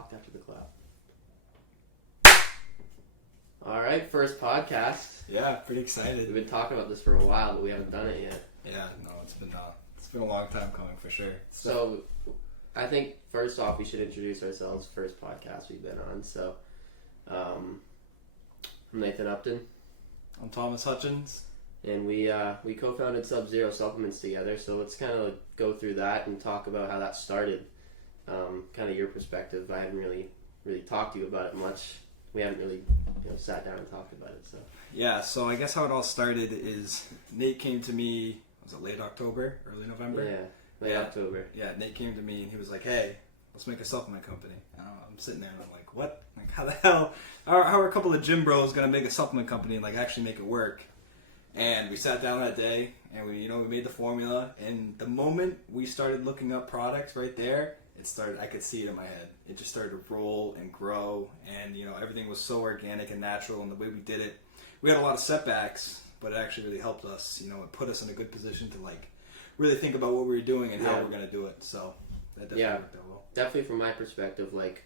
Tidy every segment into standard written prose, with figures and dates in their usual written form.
talked after the clap. All right, first podcast. Yeah, pretty excited. We've been talking about this for a while, but we haven't done it yet. Yeah, no, it's been a long time coming for sure. So, I think first off, we should introduce ourselves. First podcast we've been on. So, I'm Nathan Upton. I'm Thomas Hutchins. And we co-founded Subzero supplements together. So let's kind of go through that and talk about how that started. Kind of your perspective. I haven't really talked to you about it much. We haven't really sat down and talked about it. So yeah, so I guess how it all started is Nate came to me. Was it late October, early November? Yeah, late October. Yeah, Nate came to me and he was like, "Hey, let's make a supplement company." I'm sitting there and I'm like, "What? Like, how the hell? How are a couple of gym bros gonna make a supplement company and like actually make it work?" And we sat down that day and we made the formula. And the moment we started looking up products right there, it started. I could see it in my head. It just started to roll and grow, and everything was so organic and natural. And the way we did it, we had a lot of setbacks, but it actually really helped us. It put us in a good position to like really think about what we were doing and how we we're gonna do it. So that definitely worked out well. Definitely from my perspective, like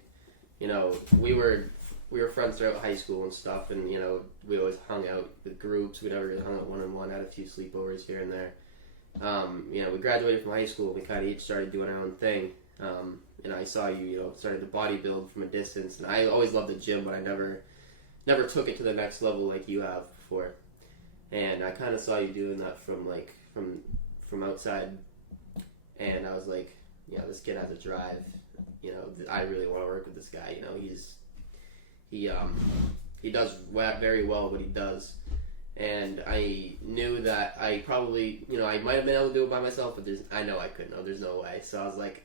we were friends throughout high school and stuff, and we always hung out with groups. We never really hung out one-on-one. Had a few sleepovers here and there. We graduated from high school. We kind of each started doing our own thing. And I saw you, started to bodybuild from a distance, and I always loved the gym, but I never took it to the next level like you have before. And I kind of saw you doing that from outside, and I was like, this kid has a drive. I really want to work with this guy. He does very well what he does. And I knew that I probably, I might have been able to do it by myself, but I know I couldn't. There's no way. So I was like,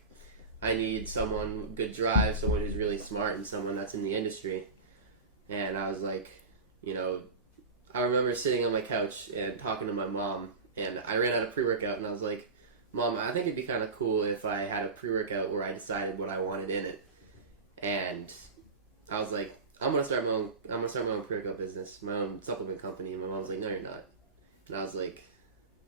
I need someone with good drive, someone who's really smart, and someone that's in the industry. And I was like, I remember sitting on my couch and talking to my mom, and I ran out of pre-workout, and I was like, Mom, I think it'd be kind of cool if I had a pre-workout where I decided what I wanted in it. And I was like, I'm gonna start my own pre-workout business, my own supplement company. And my mom was like, no, you're not. And I was like,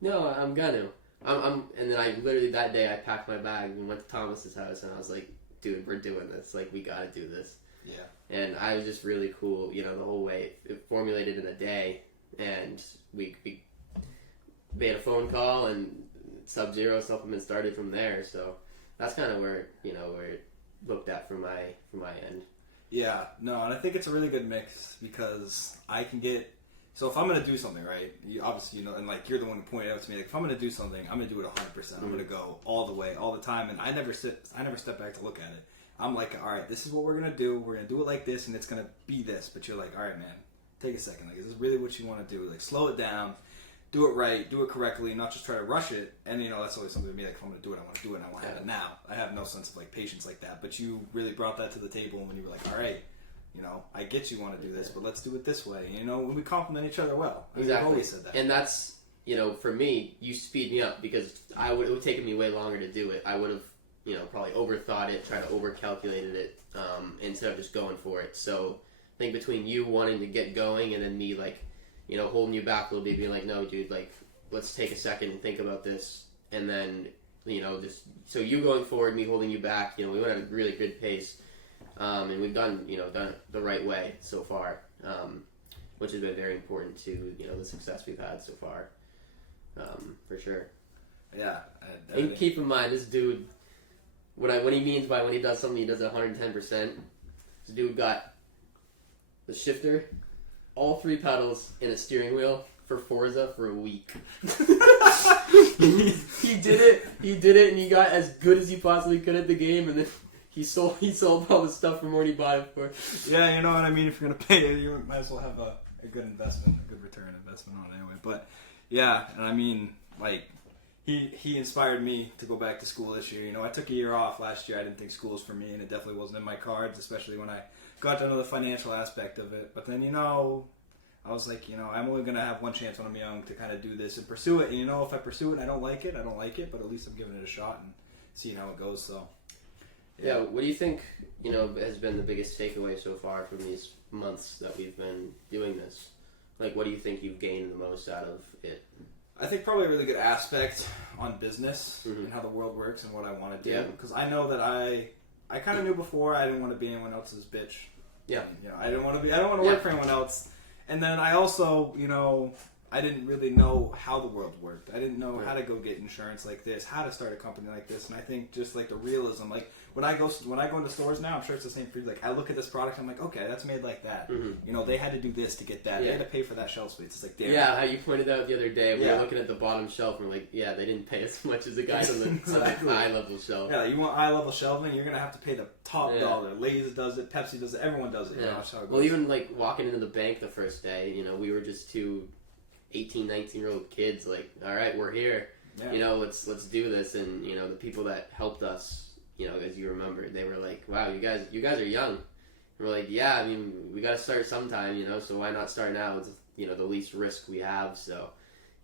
no, I'm gonna. And then I literally that day I packed my bag and went to Thomas's house, and I was like, dude, we're doing this. Like, we gotta do this. Yeah. And I was just really cool, the whole way. It formulated in a day, and we made a phone call, and Subzero supplement started from there. So that's kind of where it looked at from my end. Yeah, no, and I think it's a really good mix because I can get. So if I'm gonna do something, right? Obviously, and like you're the one who pointed out to me, like if I'm gonna do something, I'm gonna do it 100%. Mm-hmm. I'm gonna go all the way, all the time, and I never step back to look at it. I'm like, all right, this is what we're gonna do. We're gonna do it like this, and it's gonna be this. But you're like, all right, man, take a second. Like, is this really what you want to do? Like, slow it down, do it right, do it correctly, not just try to rush it. And that's always something to me. Like, if I'm gonna do it, I want to do it, and I want to have it now. I have no sense of like patience like that. But you really brought that to the table when you were like, all right. I get you want to do this, but let's do it this way. We complement each other well. Exactly. I've always said that. And that's, for me, you speed me up because it would have taken me way longer to do it. I would have, probably overthought it, tried to overcalculated it, instead of just going for it. So I think between you wanting to get going and then me, like, holding you back a little bit, being like, no, dude, like, let's take a second and think about this. And then, just, so you going forward, me holding you back, we went at a really good pace. And we've done it the right way so far, which has been very important to, the success we've had so far, for sure. Yeah. And keep in mind, this dude, what he means by when he does something, he does it 110%. This dude got the shifter, all 3 pedals, and a steering wheel for Forza for a week. he did it, and he got as good as he possibly could at the game, and then He sold all the stuff from what he bought it for. Yeah, you know what I mean? If you're going to pay it, you might as well have a good investment, a good return investment on it anyway. But, yeah, and I mean, like, he inspired me to go back to school this year. I took a year off last year. I didn't think school was for me, and it definitely wasn't in my cards, especially when I got to know the financial aspect of it. But then, I was like, I'm only going to have one chance when I'm young to kind of do this and pursue it. And, if I pursue it and I don't like it, I don't like it. But at least I'm giving it a shot and seeing how it goes, so... Yeah, what do you think, has been the biggest takeaway so far from these months that we've been doing this? Like, what do you think you've gained the most out of it? I think probably a really good aspect on business and how the world works and what I want to do. Because I know that I I kind of knew before I didn't want to be anyone else's bitch. Yeah. You know, I don't want to work for anyone else. And then I also, you know, I didn't really know how the world worked. I didn't know how to go get insurance like this, how to start a company like this. And I think just like the realism, like when I go into stores now, I'm sure it's the same for you. Like I look at this product, I'm like, okay, that's made like that. Mm-hmm. You know, they had to do this to get that. They had to pay for that shelf space. It's like, damn. Yeah, how you pointed out the other day, we were looking at the bottom shelf and we're like, yeah, they didn't pay as much as the guys on the high level shelf. Yeah, you want eye level shelving, you're gonna have to pay the top dollar. Lay's does it, Pepsi does it, everyone does it. You know, that's how it goes. Well, even like walking into the bank the first day, you know, we were just two 18, 19-year-old kids. Like, all right, we're here. Yeah. You know, let's do this. And you know, the people that helped us, you know, as you remember, they were like, wow, you guys are young. And we're like, yeah, I mean, we got to start sometime, you know, so why not start now? It's, you know, the least risk we have. So,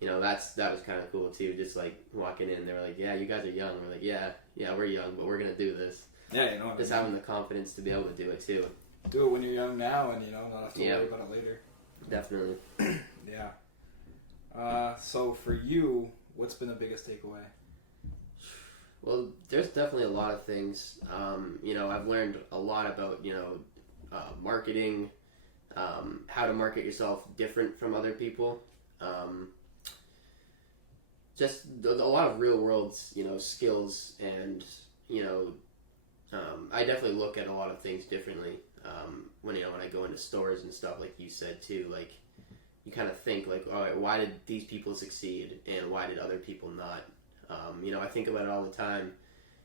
you know, that was kind of cool too. Just like walking in, they were like, yeah, you guys are young. We're like, yeah, we're young, but we're gonna do this. Yeah, you know, just having the confidence to be able to do it too. Do it when you're young now, and you know, not have to worry about it later. Definitely. Yeah. So for you, what's been the biggest takeaway? Well, there's definitely a lot of things. You know, I've learned a lot about, you know, marketing, how to market yourself different from other people. Just a lot of real world, you know, skills, and, you know, I definitely look at a lot of things differently. When I go into stores and stuff, like you said too, like, you kind of think like, all right, why did these people succeed and why did other people not? You know, I think about it all the time.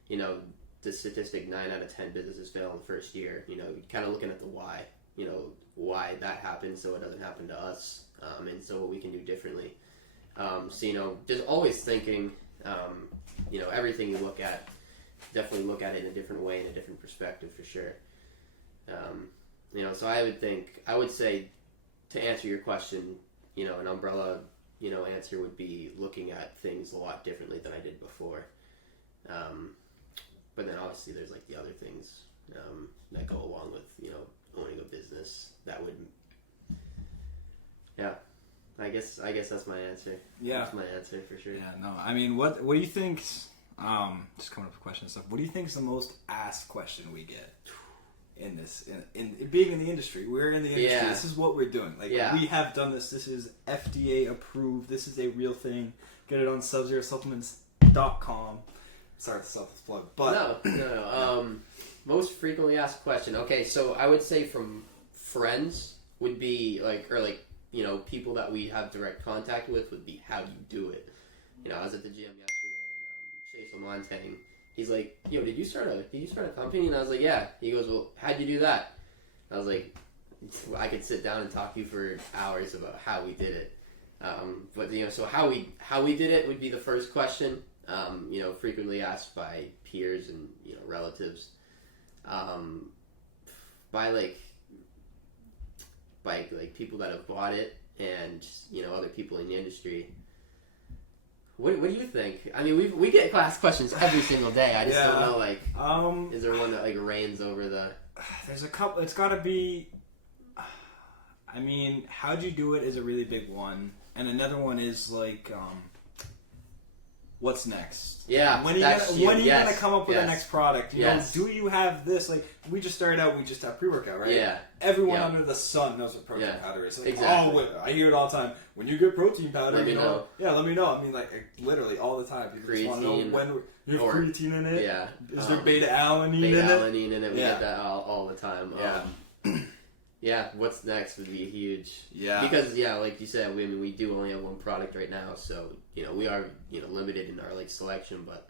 You know, the statistic 9 out of 10 businesses fail in the first year. You know, kind of looking at the why. You know, why that happened so it doesn't happen to us, and so what we can do differently. So, you know, just always thinking, you know, everything you look at, definitely look at it in a different way, in a different perspective for sure. You know, so I would say, to answer your question, you know, an umbrella, you know, answer would be looking at things a lot differently than I did before. But then obviously there's like the other things that go along with, you know, owning a business that would, yeah. I guess that's my answer. Yeah, that's my answer for sure. Yeah, no, I mean, what do you think? Just coming up with questions and stuff. What do you think is the most asked question we get in this? In being in the industry, we're in the industry. Yeah. This is what we're doing. Like we have done this. This is FDA approved. This is a real thing. Get it on SubzeroSupplements.com. Sorry to self-plug, but no. Most frequently asked question. Okay, so I would say from friends would be like, or like, you know, people that we have direct contact with would be, how do you do it? You know, I was at the gym yesterday, and Chase Lamontang, he's like, yo, did you start a company? And I was like, yeah. He goes, well, how'd you do that? I was like, I could sit down and talk to you for hours about how we did it. But you know, so how we did it would be the first question. You know, frequently asked by peers and, you know, relatives. By people that have bought it, and, you know, other people in the industry. What do you think? I mean, we get class questions every single day. I just don't know, like, is there one that like reigns over the? There's a couple. It's got to be. I mean, how'd you do it is a really big one, and another one is like, what's next? Yeah, when are you gonna come up with the next product? You know, do you have this? Like, we just started out, we just have pre-workout, right? Yeah. Everyone under the sun knows what protein powder is. Like, exactly. I hear it all the time. When you get protein powder, let me know. Yeah, let me know. I mean, like, literally all the time. People just want to know when you have creatine in it. Yeah. Is there beta-alanine in it? Beta-alanine in it. We get that all the time. Yeah. Yeah, what's next would be huge. Yeah. Because, like you said, we do only have one product right now, so, you know, we are, you know, limited in our, like, selection, but,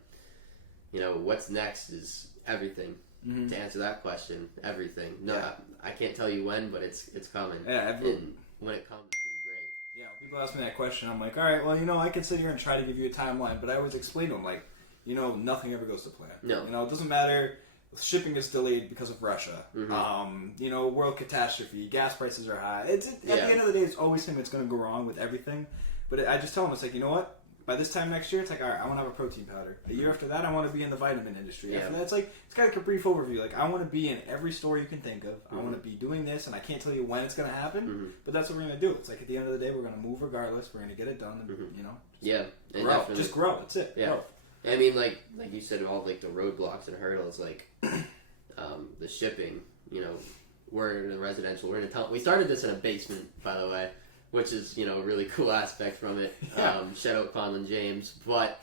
you know, what's next is everything. Mm-hmm. To answer that question, everything. No, I can't tell you when, but it's coming. Yeah, and when it comes, it's going to be great. Yeah, when people ask me that question, I'm like, all right, well, you know, I can sit here and try to give you a timeline, but I always explain to them, like, you know, nothing ever goes to plan. No. You know, it doesn't matter. Shipping is delayed because of Russia. Mm-hmm. You know, world catastrophe. Gas prices are high. At the end of the day, it's always something that's going to go wrong with everything. But I just tell them, it's like, you know what? By this time next year, it's like, all right, I want to have a protein powder. A year after that, I want to be in the vitamin industry. Yeah. After that, it's like, it's got like a brief overview. Like, I want to be in every store you can think of. Mm-hmm. I want to be doing this, and I can't tell you when it's going to happen, but that's what we're going to do. It's like, at the end of the day, we're going to move regardless. We're going to get it done, and, you know, grow. Just grow. That's it. Yeah. Grow. I mean, like you said, all like the roadblocks and hurdles, like, the shipping, you know, we're in a residential, we're in a town. We started this in a basement, by the way, which is, you know, a really cool aspect from it. Yeah. Shout out Conlon James. But,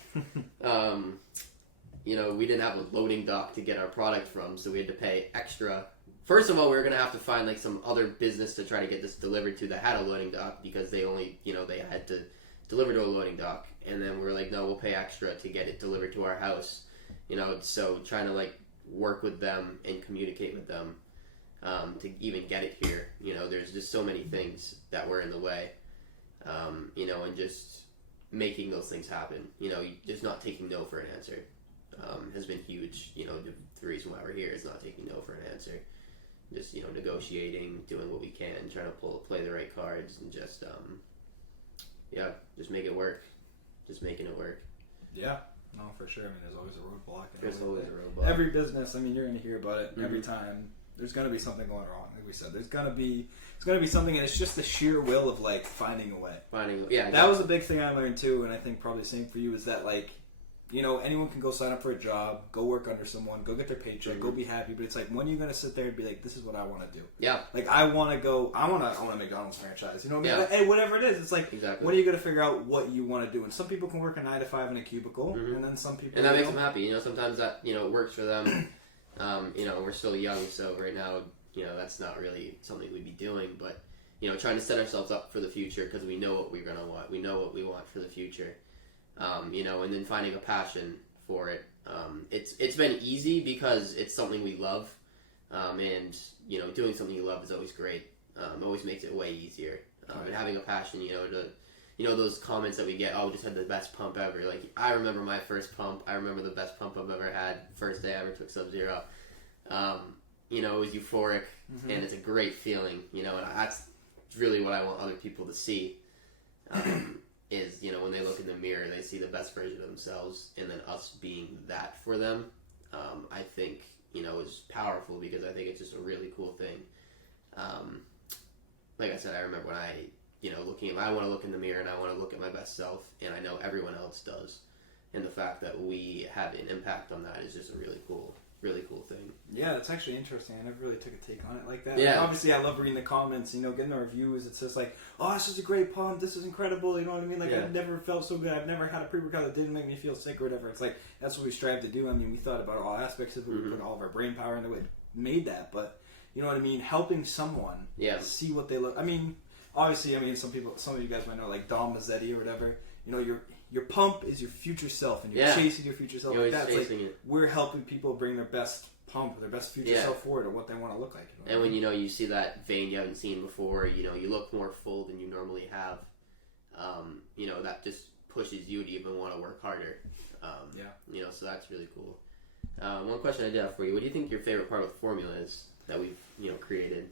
you know, we didn't have a loading dock to get our product from, so we had to pay extra. First of all, we were going to have to find, like, some other business to try to get this delivered to that had a loading dock, because they only, you know, they had to deliver to a loading dock. And then we were like, no, we'll pay extra to get it delivered to our house. You know, so trying to, like, work with them and communicate with them to even get it here. You know, there's just so many things that were in the way, you know, and just making those things happen. You know, just not taking no for an answer has been huge. You know, the reason why we're here is not taking no for an answer. Just, you know, negotiating, doing what we can, trying to play the right cards, and just, just make it work. Just making it work. Yeah. No, for sure. I mean, there's always a roadblock. There's always a roadblock. Every business, I mean, you're going to hear about it every time. There's going to be something going wrong. Like we said, it's going to be something, and it's just the sheer will of, like, finding a way. That was a big thing I learned too, and I think probably the same for you, is that, like, you know, anyone can go sign up for a job, go work under someone, go get their paycheck, go be happy. But it's like, when are you going to sit there and be like, this is what I want to do? Yeah. Like, I want a McDonald's franchise. You know what I mean? Like, hey, whatever it is. It's like, when are you going to figure out what you want to do? And some people can work a 9 to 5 in a cubicle, and then some people... And that makes them happy. You know, sometimes that, you know, works for them. You know, we're still young, so right now, you know, that's not really something we'd be doing. But, you know, trying to set ourselves up for the future, because we know what we're going to want. We know what we want for the future. You know, and then finding a passion for it. It's been easy because it's something we love, and, you know, doing something you love is always great. Always makes it way easier. And having a passion, you know, those comments that we get, oh, just had the best pump ever. Like, I remember my first pump. I remember the best pump I've ever had. First day I ever took Subzero. You know, it was euphoric, and it's a great feeling. You know, and that's really what I want other people to see. Is, you know, when they look in the mirror, they see the best version of themselves, and then us being that for them, I think, you know, is powerful, because I think it's just a really cool thing. Like I said, I remember when I, you know, I want to look in the mirror and I want to look at my best self, and I know everyone else does, and the fact that we have an impact on that is just a really cool thing. Yeah, that's actually interesting. I never really took a take on it like that. Yeah. Like, obviously, I love reading the comments, you know, getting the reviews. It's just like, oh, this is a great pump. This is incredible. You know what I mean? Like, I've never felt so good. I've never had a pre-workout that didn't make me feel sick or whatever. It's like, that's what we strive to do. I mean, we thought about all aspects of it. We put all of our brain power into it. Made that. But, you know what I mean? Helping someone see what they look. I mean, obviously, I mean, some of you guys might know, like Dom Mazzetti or whatever. You know, your pump is your future self, and you're chasing your future self. Like that's like, we're helping people bring their best pump, their best future self forward, or what they want to look like. You know? And when, you know, you see that vein you haven't seen before, you know, you look more full than you normally have. You know, that just pushes you to even want to work harder. You know, so that's really cool. One question I did have for you: what do you think your favorite part of the formula is that we've, you know, created?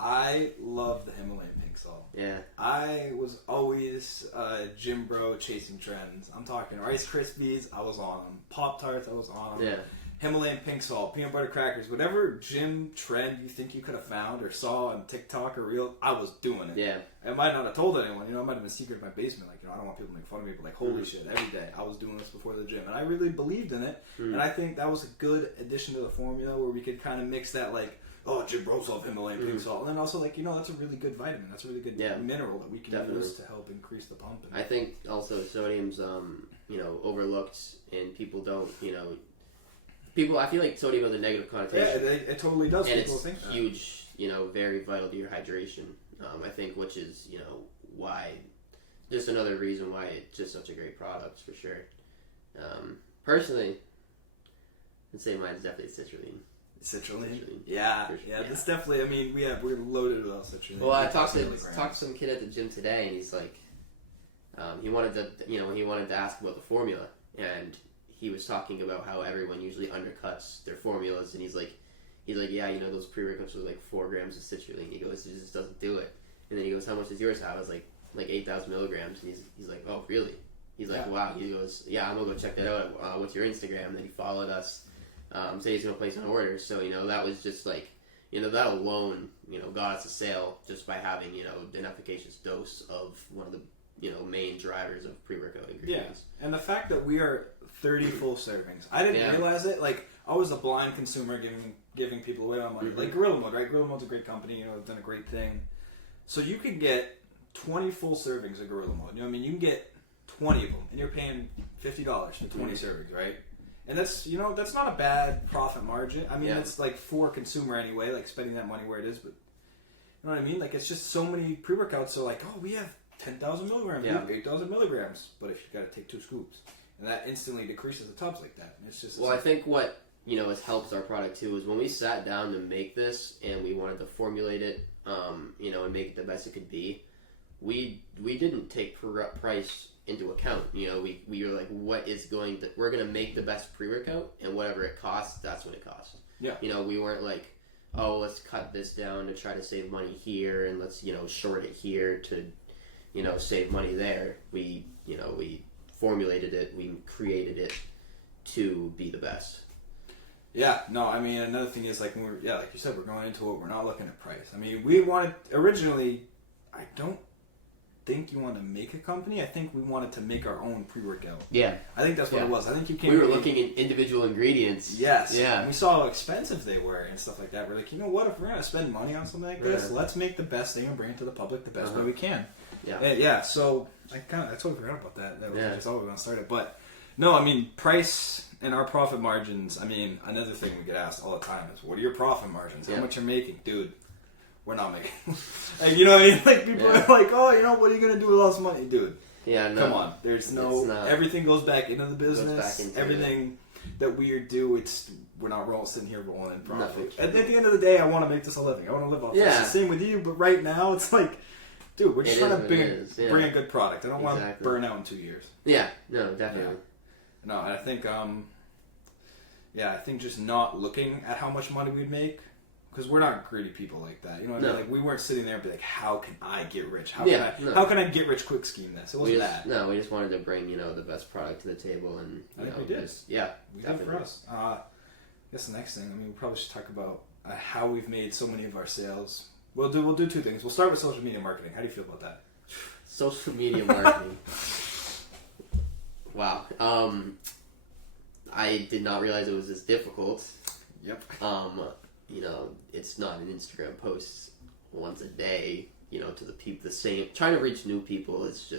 I love the Himalayan pink salt. Yeah. I was always a gym bro chasing trends. I'm talking Rice Krispies, I was on them. Pop-Tarts, I was on them. Yeah. Himalayan pink salt, peanut butter crackers, whatever gym trend you think you could have found or saw on TikTok or Reel, I was doing it. Yeah. I might not have told anyone, you know, I might have been secret in my basement, like, you know, I don't want people to make fun of me, but like, holy shit, every day I was doing this before the gym. And I really believed in it, and I think that was a good addition to the formula where we could kind of mix that, like, oh, Jim Bros love Himalayan pink salt. And then also, like, you know, that's a really good vitamin. That's a really good mineral that we can use to help increase the pump. I think also sodium's, you know, overlooked, and people don't, you know, I feel like sodium has a negative connotation. Yeah, it totally does. And it's huge, you know, very vital to your hydration. I think, which is, you know, why, just another reason why it's just such a great product, for sure. Personally, I'd say mine's definitely citrulline. Citrulline? Yeah. This definitely, I mean, we're loaded with citrulline. Well, I talked to some kid at the gym today, and he's like, he wanted to ask about the formula, and he was talking about how everyone usually undercuts their formulas, and he's like, yeah, you know, those pre-workouts are like 4 grams of citrulline. He goes, it just doesn't do it. And then he goes, how much does yours have? I was like 8,000 milligrams, and he's like, oh, really? He's like, wow. He goes, yeah, I'm gonna go check that out. What's your Instagram? And then he followed us. Said he's going to place an order. So, you know, that was just like, you know, that alone, you know, got us a sale just by having, you know, an efficacious dose of one of the main drivers of pre-workout ingredients. Yeah, and the fact that we are 30 full servings, I didn't realize it. Like, I was a blind consumer giving people away my money. Like Gorilla Mode, right? Gorilla Mode's a great company. They've done a great thing. So you can get 20 full servings of Gorilla Mode. You know what I mean? You can get 20 of them, and you're paying $50 for 20 servings, right? And that's not a bad profit margin. I mean, it's like for a consumer anyway, like spending that money where it is. But you know what I mean? Like, it's just so many pre-workouts. So like, oh, we have 10,000 milligrams, we have 8,000 milligrams. But if you got to take 2 scoops, and that instantly decreases the tubs like that. And it's just I think what has helped our product too is when we sat down to make this and we wanted to formulate it, and make it the best it could be. We didn't take price into account. We were like, we're going to make the best pre-workout, and whatever it costs, that's what it costs. Yeah. We weren't like, oh, let's cut this down to try to save money here, and let's, short it here to, save money there. We formulated it, we created it to be the best. Yeah, no, I mean, another thing is, like, like you said, we're going into it, we're not looking at price. I mean, we wanted, originally, I don't think you want to make a company. I think we wanted to make our own pre-workout. Yeah. I think that's what it was. I think you came. We were looking at individual ingredients. Yes. Yeah. And we saw how expensive they were and stuff like that. We're like, you know what? If we're going to spend money on something like this, let's make the best thing and bring it to the public the best way we can. Yeah. And so, I totally forgot about that. That was just how we were going to start it. But, no, I mean, price and our profit margins, I mean, another thing we get asked all the time is, what are your profit margins? How much you're making? Dude, we're not making. And you know what I mean? Like, people are like, oh, what are you going to do with all this money? Dude, come on. There's everything goes back into the business. Everything that we do, we're not sitting here rolling in profit. At the end of the day, I want to make this a living. I want to live off this. It's the same with you, but right now, it's like, dude, we're just trying to bring a good product. I don't want to burn out in 2 years. Yeah, no, definitely. Yeah. No, and I think, I think just not looking at how much money we'd make, because we're not greedy people like that. You know what I mean? Like, we weren't sitting there and be like, how can I get rich? How can I get rich quick scheme this? It wasn't that. No, we just wanted to bring, the best product to the table, and I think we did. We did for us. I guess the next thing, I mean, we probably should talk about how we've made so many of our sales. We'll do 2 things. We'll start with social media marketing. How do you feel about that? Social media marketing. Wow. I did not realize it was this difficult. Yep. It's not an Instagram post once a day, to the people, the same. Trying to reach new people is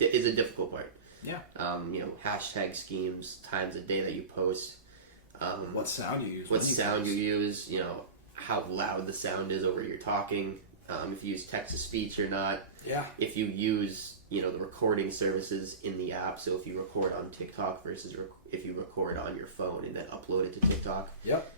a difficult part. Yeah. Hashtag schemes, times a day that you post. What sound you use. What sound you use, how loud the sound is over your talking. If you use text-to-speech or not. Yeah. If you use, the recording services in the app. So if you record on TikTok versus if you record on your phone and then upload it to TikTok. Yep.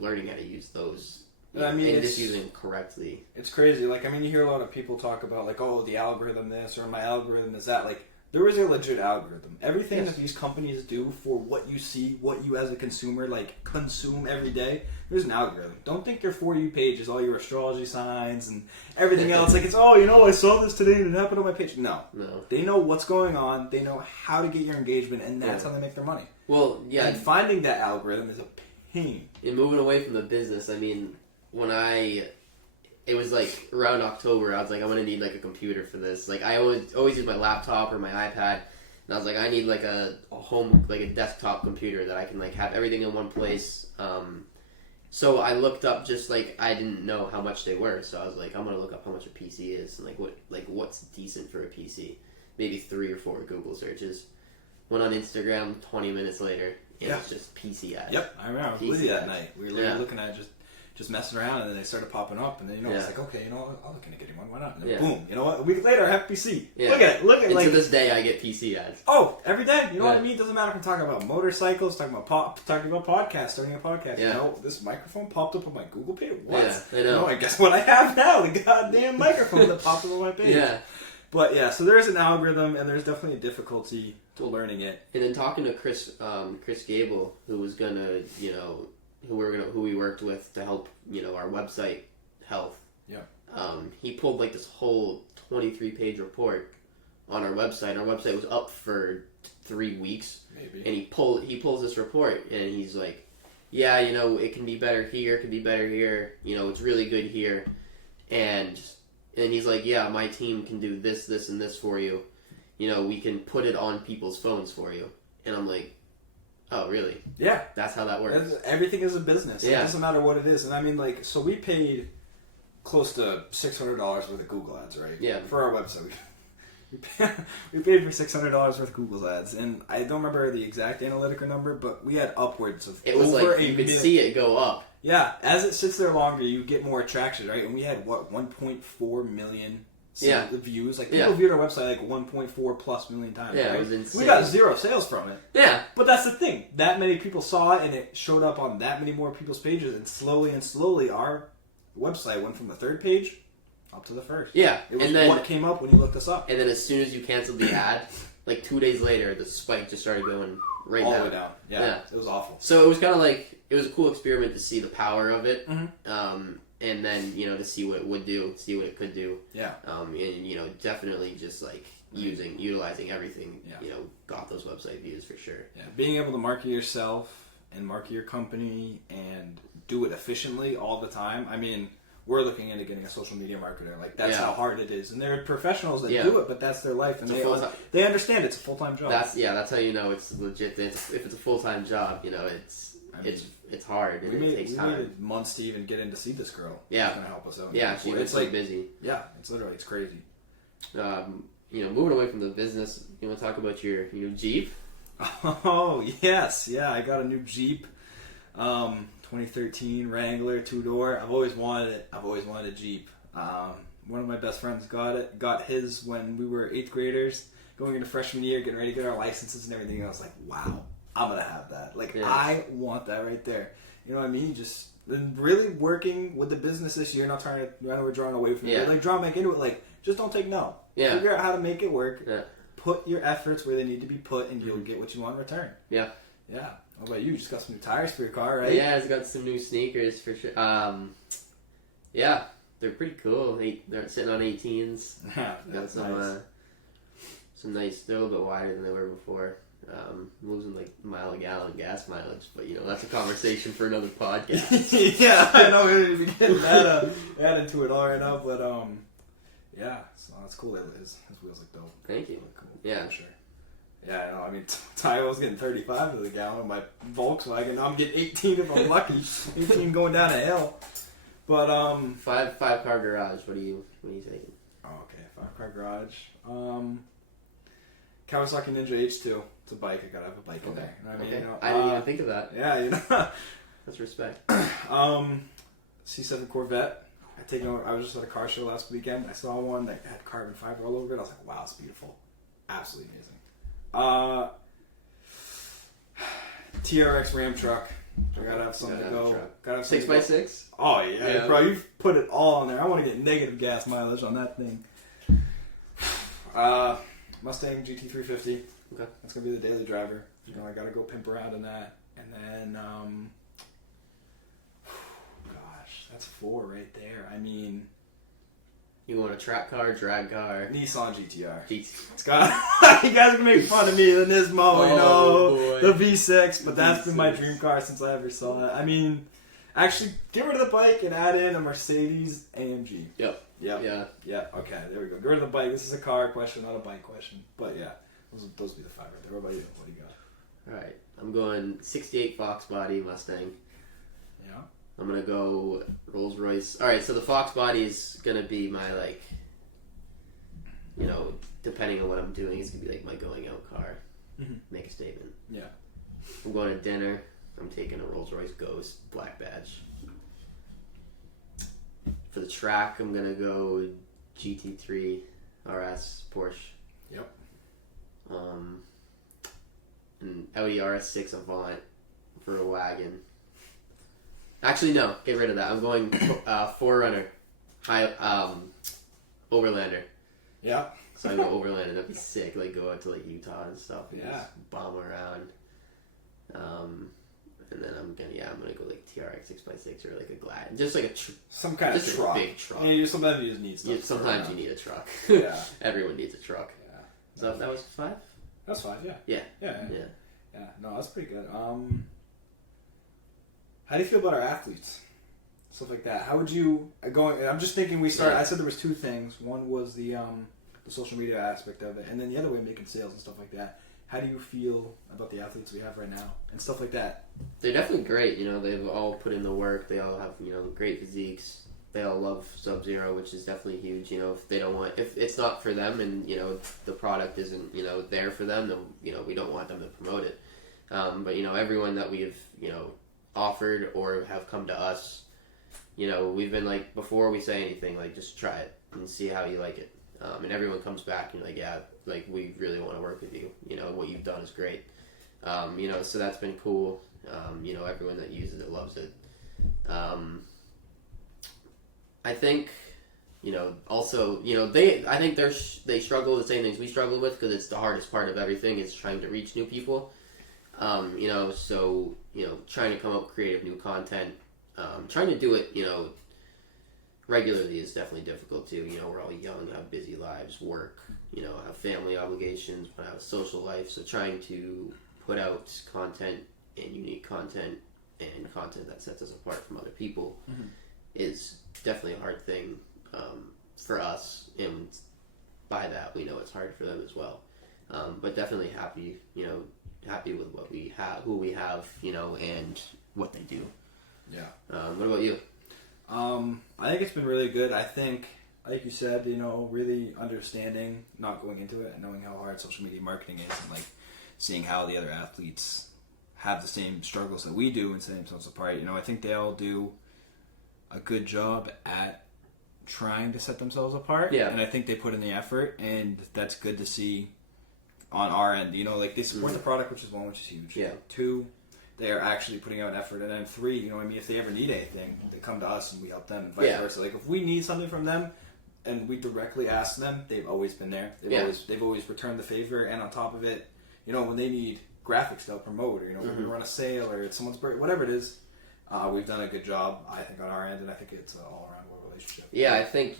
Learning how to use those. And just using them correctly. It's crazy. Like, I mean, you hear a lot of people talk about, like, oh, the algorithm this or my algorithm is that. Like, there is a legit algorithm. Everything that these companies do for what you see, what you as a consumer, like, consume every day, there's an algorithm. Don't think your For You page is all your astrology signs and everything else. Like, it's, I saw this today and it happened on my page. No. They know what's going on. They know how to get your engagement, and that's how they make their money. Well, yeah. And finding that algorithm is a pain. In moving away from the business, I mean, it was like around October, I was like, I'm gonna need like a computer for this. Like, I always use my laptop or my iPad, and I was like, I need like a home, like a desktop computer that I can like have everything in one place. So I looked up, just like, I didn't know how much they were, so I was like, I'm gonna look up how much a PC is and what's decent for a PC. Maybe 3 or 4 Google searches. Went on Instagram. 20 minutes later, it was just PC ads. Yep, I remember. I was with you that night. We were literally looking at just messing around, and then they started popping up, and then it's like, okay, I'll look into getting one. Why not? And then boom, you know what? A week later, I have PC. Yeah. Look at it. And like, to this day, I get PC ads. Oh, every day. You know what I mean? It doesn't matter if I'm talking about motorcycles, talking about podcasts, starting a podcast. Yeah. This microphone popped up on my Google page. What? Yeah, I know. I guess what I have now, the goddamn microphone that popped up on my page. Yeah. But yeah, so there's an algorithm, and there's definitely a difficulty to learning it. And then talking to Chris Gable, who was gonna, who we worked with to help, our website health. Yeah. He pulled like this whole 23-page report on our website. Our website was up for 3 weeks. Maybe. And he pulls this report, and he's like, yeah, it can be better here, it can be better here, it's really good here. And And he's like, yeah, my team can do this, this, and this for you. You know, we can put it on people's phones for you. And I'm like, oh, really? Yeah. That's how that works. Everything is a business. Yeah. It doesn't matter what it is. And I mean, like, so we paid close to $600 worth of Google ads, right? Yeah. For our website. We paid for $600 worth of Google ads. And I don't remember the exact analytical number, but we had upwards of it was over like, you could see it go up. Yeah. As it sits there longer, you get more attraction, right? And we had, 1.4 million views. Like, people viewed our website like 1.4 plus million times. Yeah, right? it was insane. We got 0 sales from it. Yeah. But that's the thing. That many people saw it, and it showed up on that many more people's pages, and slowly, our website went from the 3rd page up to the 1st. Yeah. It was and then, what came up when you looked us up. And then as soon as you canceled the ad, like 2 days later, the spike just started going right all down. the way down. Yeah. It was awful. So it was kind of like, it was a cool experiment to see the power of it. Mm-hmm. And then, you know, to see what it would do, see what it could do. Yeah. And, you know, definitely just like utilizing everything, you know, got those website views for sure. Yeah. Being able to market yourself and market your company and do it efficiently all the time. I mean, we're looking into getting a social media marketer. Like, that's how hard it is. And there are professionals that do it, but that's their life. And they understand it's a full-time job. That's how you know it's legit. If it's a full-time job, you know, it's hard and it takes time. We waited months to even get in to see this girl. Yeah. She's going to help us out. Yeah, she's like busy. Yeah, it's crazy. You know, moving away from the business, you want to talk about your Jeep? Oh, yes. Yeah, I got a new Jeep. 2013 Wrangler 2-door. I've always wanted it. I've always wanted a Jeep. One of my best friends got it. Got his when we were 8th graders, going into freshman year, getting ready to get our licenses and everything. And I was like, wow, I'm gonna have that. Like, I want that right there. You know what I mean? Just been really working with the business this year. Not trying to. I know we're drawing away from it. Like, draw back into it. Like, just don't take no. Yeah. Figure out how to make it work. Yeah. Put your efforts where they need to be put, and you'll get what you want in return. Yeah. Yeah. How about you? You just got some new tires for your car, right? Yeah, it's got some new sneakers for sure. Yeah, they're pretty cool. They're sitting on 18s. Yeah, got some nice, they're a little bit wider than they were before. Losing like mile a gallon gas mileage, but you know that's a conversation for another podcast. Yeah, I know we didn't even get that into it all right now, but yeah, so that's cool. His wheels look dope. Thank you. Really cool. Yeah, for sure. Yeah, I know. I mean, Ty was getting 35 to the gallon in my Volkswagen. Now I'm getting 18 if I'm lucky. 18 going down a hill. But five car garage. What are you taking? Oh, okay, 5-car garage. Kawasaki Ninja H2. It's a bike. I gotta have a bike in there. You know what I mean? Okay. You know, I didn't even think of that. Yeah, you know. That's respect. C7 Corvette. I was just at a car show last weekend. I saw one that had carbon fiber all over it. I was like, wow, it's beautiful. Absolutely amazing. TRX Ram truck. I gotta have something to go. Gotta have 6x6. Oh yeah, bro, you've put it all on there. I want to get negative gas mileage on that thing. Mustang GT350. Okay, that's gonna be the daily driver. You know, I gotta go pimp around in that, and then gosh, that's 4 right there. I mean. You want a track car, drag car? Nissan GTR. It's got. You guys can make fun of me, the Nismo, you know, the V6, but that's been my dream car since I ever saw it. I mean, actually, get rid of the bike and add in a Mercedes AMG. Yep. Yeah. Okay, there we go. Get rid of the bike. This is a car question, not a bike question. But yeah, those would be the 5 right there. What about you? What do you got? All right, I'm going 68 Fox body Mustang. Yeah. I'm going to go Rolls Royce. Alright, so the Fox body is going to be my, like, you know, depending on what I'm doing, it's going to be, like, my going out car. Mm-hmm. Make a statement. Yeah. I'm going to dinner. I'm taking a Rolls Royce Ghost Black Badge. For the track, I'm going to go GT3 RS Porsche. Yep. An Audi RS6 Avant for a wagon. Actually, no. Get rid of that. I'm going 4Runner, Overlander. Yeah. So I go Overlander. That'd be sick. Like go out to like Utah and stuff. And just bomb around. And then I'm gonna go like TRX 6x6 or like a Glad, just like some kind of truck. A big truck. Yeah, sometimes you just need stuff. Sometimes you need a truck. Yeah. Everyone needs a truck. Yeah. So that was 5. That's 5. Yeah. Yeah. No, that's pretty good. How do you feel about our athletes? stuff like that. How would you going? I'm just thinking we started. I said there was two things. One was the social media aspect of it, and then the other way making sales and stuff like that. How do you feel about the athletes we have right now and stuff like that? They're definitely great. They've all put in the work. They all have great physiques. They all love Subzero, which is definitely huge. If it's not for them and the product isn't there for them, then we don't want them to promote it. But everyone that we've offered or have come to us, we've been like, before we say anything, like, just try it and see how you like it. And everyone comes back and like, yeah, like, we really want to work with you. What you've done is great. So that's been cool. Everyone that uses it loves it. I think, also, I think they struggle with the same things we struggle with, because it's the hardest part of everything is trying to reach new people. Trying to come up with creative new content, trying to do it, regularly is definitely difficult too. We're all young, have busy lives, work, have family obligations, but have a social life. So trying to put out content and unique content and content that sets us apart from other people is definitely a hard thing for us. And by that, we know it's hard for them as well. But definitely happy with what we have, who we have, and what they do. Yeah. What about you? I think it's been really good. I think, like you said, really understanding, not going into it, and knowing how hard social media marketing is, and like seeing how the other athletes have the same struggles that we do and setting themselves apart. I think they all do a good job at trying to set themselves apart. Yeah. And I think they put in the effort, and that's good to see on our end. Like, they support the product, which is one, which is huge. Yeah. Two, they are actually putting out effort. And then three, if they ever need anything, they come to us and we help them, and vice versa. Like, if we need something from them and we directly ask them, they've always been there. They've always returned the favor, and on top of it, when they need graphics to promote, or when we run a sale, or it's someone's birthday, whatever it is, we've done a good job, I think, on our end, and I think it's an all-around good relationship. Yeah, I think,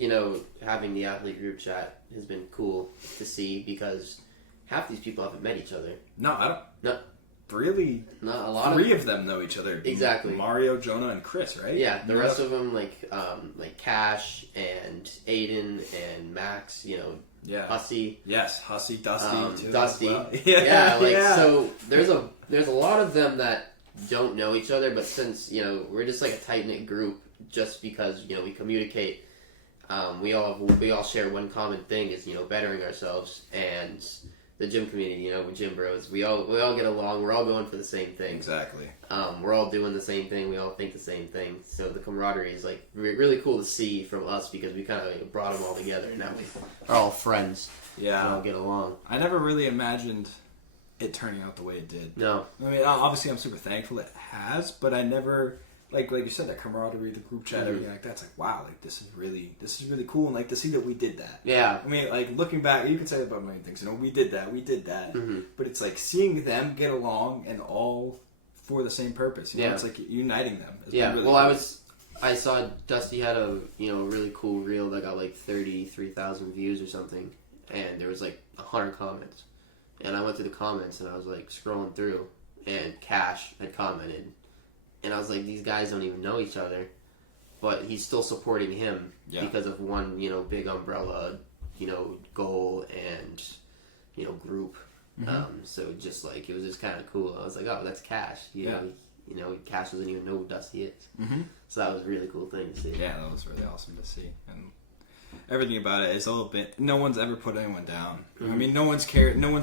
having the athlete group chat has been cool to see, because half these people haven't met each other. No, I don't. No. Really? Not a lot. Three of them know each other. Exactly. Mario, Jonah, and Chris, right? Yeah, the rest of them, like Cash and Aiden and Max, Yeah. Hussey. Yes, Hussey, Dusty, too. Dusty. Well. So there's a lot of them that don't know each other, but since we're just like a tight knit group, just because we communicate, we all share one common thing is bettering ourselves, and the gym community, with gym bros, we all get along. We're all going for the same thing. Exactly. We're all doing the same thing. We all think the same thing. So the camaraderie is like really cool to see from us, because we kind of brought them all together, and now we are all friends. Yeah. We all get along. I never really imagined it turning out the way it did. No. I mean, obviously, I'm super thankful it has, but I never, like you said, that camaraderie, the group chat, everything like that's like, wow, like this is really cool, and like to see that we did that. Yeah. I mean, like, looking back, you can say about many things. We did that, but it's like seeing them get along and all for the same purpose. It's like uniting them. Yeah. Really well, cool. I saw Dusty had a really cool reel that got like 33,000 views or something, and there was like 100 comments. And I went through the comments, and I was like scrolling through, and Cash had commented, and I was like, these guys don't even know each other, but he's still supporting him because of one big umbrella goal and group. So just like, it was just kind of cool. I was like, oh, that's Cash. Cash doesn't even know who Dusty is. So that was a really cool thing to see. Yeah, that was really awesome to see. And everything about it is a little bit, no one's ever put anyone down. I mean, no one's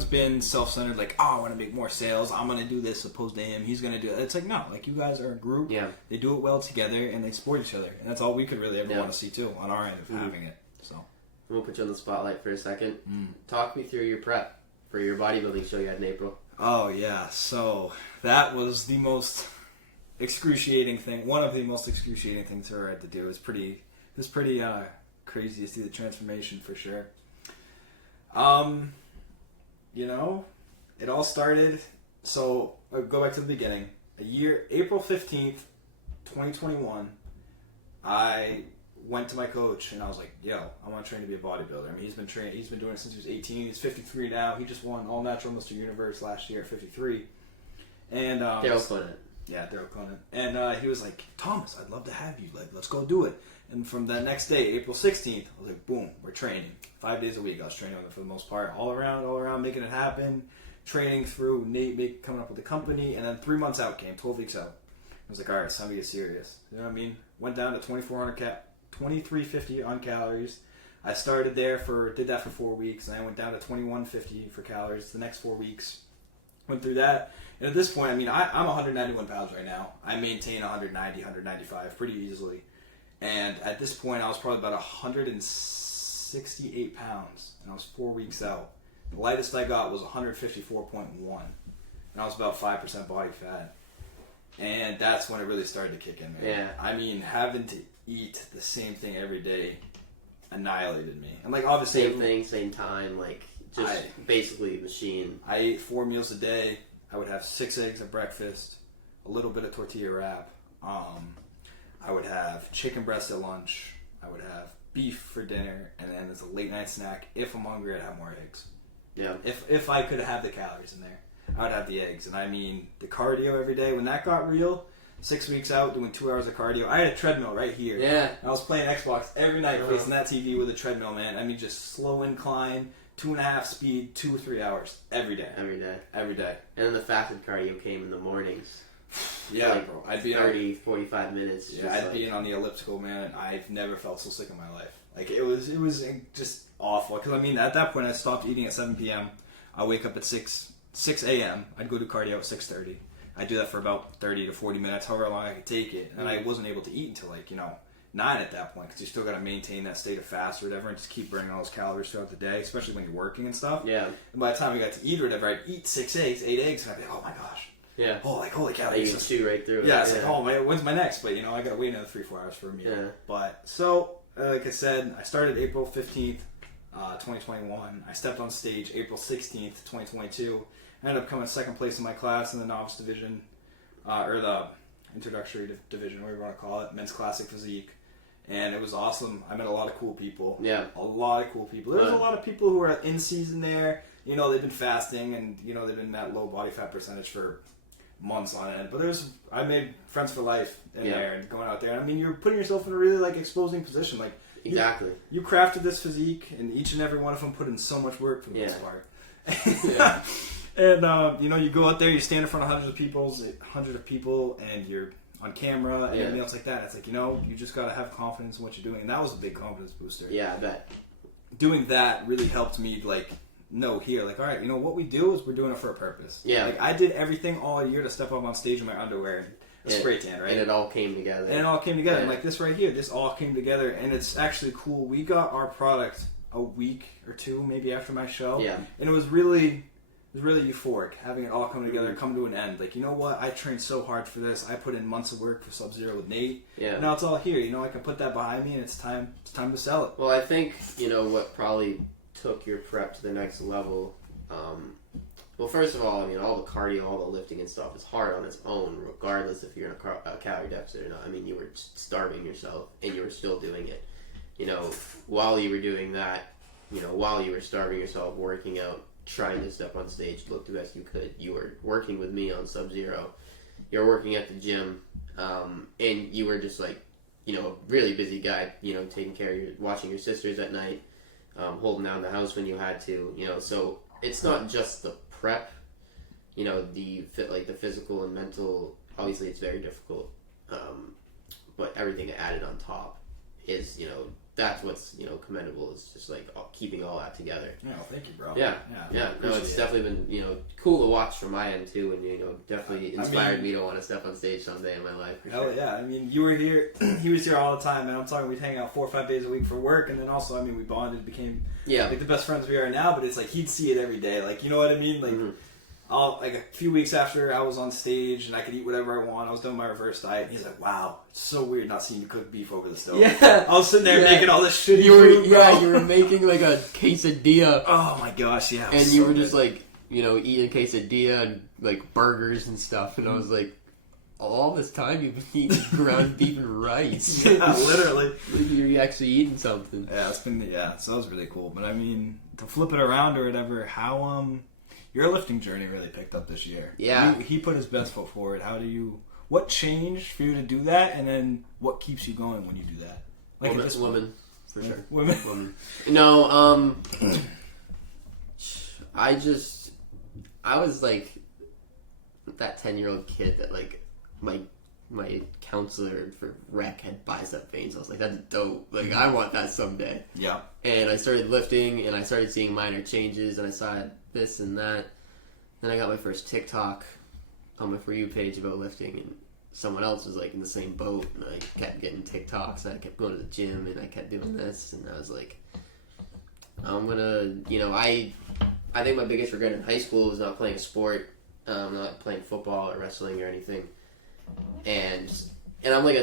been self-centered, like, oh, I want to make more sales, I'm going to do this opposed to him, he's going to do it. It's like, no, like, you guys are a group, they do it well together, and they support each other, and that's all we could really ever want to see, too, on our end of having it, so. We'll put you on the spotlight for a second. Talk me through your prep for your bodybuilding show you had in April. Oh, yeah, so that was the most excruciating thing, one of the most excruciating things I ever had to do. It was pretty crazy to see the transformation, for sure. It all started, so I'll go back to the beginning. April 15th, 2021, I went to my coach and I was like, yo, I want to train to be a bodybuilder. I mean, he's been doing it since he was 18. He's 53 now. He just won All Natural Mr. Universe last year at 53. And Dale Flynn. Yeah, Daryl Conan. And he was like, Thomas, I'd love to have you. Like, let's go do it. And from that next day, April 16th, I was like, boom, we're training. 5 days a week, I was training with him for the most part. All around, making it happen. Training through Nate coming up with the company. And then 3 months out came, 12 weeks out. I was like, all right, it's time to get serious. You know what I mean? Went down to 2350 on calories. I started there did that for 4 weeks. And I went down to 2150 for calories the next 4 weeks. Went through that. And at this point, I mean, I'm 191 pounds right now. I maintain 190, 195 pretty easily. And at this point, I was probably about 168 pounds. And I was 4 weeks out. The lightest I got was 154.1. And I was about 5% body fat. And that's when it really started to kick in, man. Yeah. I mean, having to eat the same thing every day annihilated me. And, like, obviously... Same thing, same time, like, just basically machine. I ate 4 meals a day. I would have 6 eggs at breakfast, a little bit of tortilla wrap. I would have chicken breast at lunch. I would have beef for dinner, and then as a late night snack, if I'm hungry, I'd have more eggs. Yeah. If I could have the calories in there, I would have the eggs. And I mean, the cardio every day, when that got real, 6 weeks out doing 2 hours of cardio, I had a treadmill right here. Yeah. I was playing Xbox every night, facing that TV with a treadmill, man. I mean, just slow incline, 2.5 speed, 2 or 3 hours every day. Every day. Every day. And then the fasted cardio came in the mornings. Yeah, like bro. I'd be 30, 45 minutes. Yeah, I'd be on the elliptical, man, and I've never felt so sick in my life. Like, it was just awful. Because, I mean, at that point, I stopped eating at 7 p.m. I wake up at 6 a.m. I'd go to cardio at 6:30. I'd do that for about 30 to 40 minutes, however long I could take it. And I wasn't able to eat until, 9 at that point, because you still got to maintain that state of fast or whatever and just keep burning all those calories throughout the day, especially when you're working and stuff. Yeah. And by the time I got to eat or whatever, I'd eat 6 eggs, 8 eggs, and I'd be like, oh my gosh. Yeah. Oh, like, holy cow. You can chew right through it. Yeah, it's like, oh, when's my next? But, I got to wait another 3-4 hours for a meal. Yeah. But, so, like I said, I started April 15th, 2021. I stepped on stage April 16th, 2022. I ended up coming second place in my class in the novice division, or the introductory division, whatever you want to call it, men's classic physique. And it was awesome. I met a lot of cool people. Yeah. A lot of cool people. There was a lot of people who were in season there. They've been fasting and, they've been that low body fat percentage for months on end. But I made friends for life in there and going out there. And I mean, you're putting yourself in a really, exposing position. Like, exactly. You crafted this physique, and each and every one of them put in so much work for the most part. Yeah. And, you go out there, you stand in front of hundreds of people, and you're on camera and everything else like that. It's like, you just got to have confidence in what you're doing. And that was a big confidence booster. Yeah, I bet. Doing that really helped me, know here, all right, what we do is we're doing it for a purpose. Yeah. I did everything all year to step up on stage in my underwear and a spray tan, right? And it all came together. Yeah. And this right here, this all came together, and it's actually cool. We got our product a week or two maybe after my show. Yeah. And it was really euphoric having it all come together, come to an end. You know what? I trained so hard for this. I put in months of work for Subzero with Nate. Yeah. Now it's all here. I can put that behind me, and it's time to sell it. Well, I think what probably took your prep to the next level. Well, first of all, all the cardio, all the lifting and stuff is hard on its own, regardless if you're in a calorie deficit or not. You were starving yourself, and you were still doing it. While you were doing that, while you were starving yourself, working out, trying to step on stage, look the best you could. You were working with me on Subzero. You were working at the gym, and you were just a really busy guy. Taking care of watching your sisters at night, holding down the house when you had to. So it's not just the prep. The physical and mental. Obviously, it's very difficult, but everything added on top is that's what's commendable, is just keeping all that together. Yeah, well, thank you, bro. Yeah. No, it's definitely been cool to watch from my end too, and definitely inspired me to want to step on stage someday in my life. Hell yeah! You were here. He was here all the time, and I'm talking. We'd hang out 4 or 5 days a week for work, and then also, we bonded, became the best friends we are now. But it's he'd see it every day. You know what I mean? Mm-hmm. A few weeks after I was on stage and I could eat whatever I want, I was doing my reverse diet, and he's like, "Wow, it's so weird not seeing you cook beef over the stove." Yeah, I was sitting there making all this shitty food, bro. You were making a quesadilla. Oh my gosh, yeah. And you were just eating quesadilla and burgers and stuff, and I was like, all this time you've been eating ground beef and rice. Yeah, literally. You're actually eating something. Yeah, so that was really cool. But to flip it around or whatever, how your lifting journey really picked up this year. Yeah. He put his best foot forward. what changed for you to do that, and then what keeps you going when you do that? Like women, for sure. Women. No, I was like that 10-year-old kid that like my counselor for rec had bicep veins. I was like, that's dope. Like, I want that someday. Yeah. And I started lifting, and I started seeing minor changes, and I saw this and that. Then I got my first TikTok on my For You page about lifting, and someone else was like in the same boat, and I kept getting TikToks, and I kept going to the gym, and I kept doing this, and I was like, I'm gonna, I think my biggest regret in high school was not playing a sport, not playing football or wrestling or anything. And I was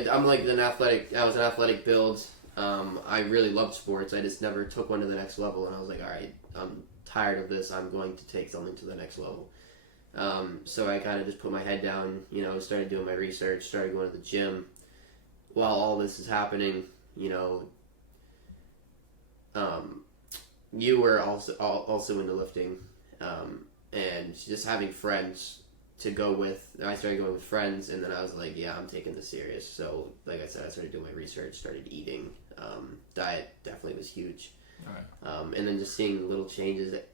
an athletic build. I really loved sports. I just never took one to the next level, and I was like, all right, I'm tired of this. I'm going to take something to the next level. So I kind of just put my head down, started doing my research, started going to the gym. While all this is happening, you were also into lifting, and just having friends to go with. I started going with friends, and then I was like, yeah, I'm taking this serious. So, like I said, I started doing my research, started eating. Diet definitely was huge. All right. And then just seeing little changes, it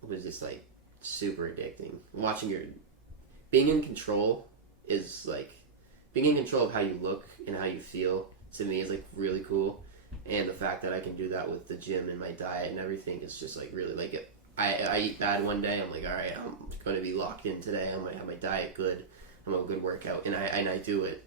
was just like super addicting. Being in control of how you look and how you feel, to me, is like really cool. And the fact that I can do that with the gym and my diet and everything is just like really like it. I eat bad one day, I'm like, all right, I'm going to be locked in today. I'm going to have my diet good. I'm going to have a good workout, and I do it.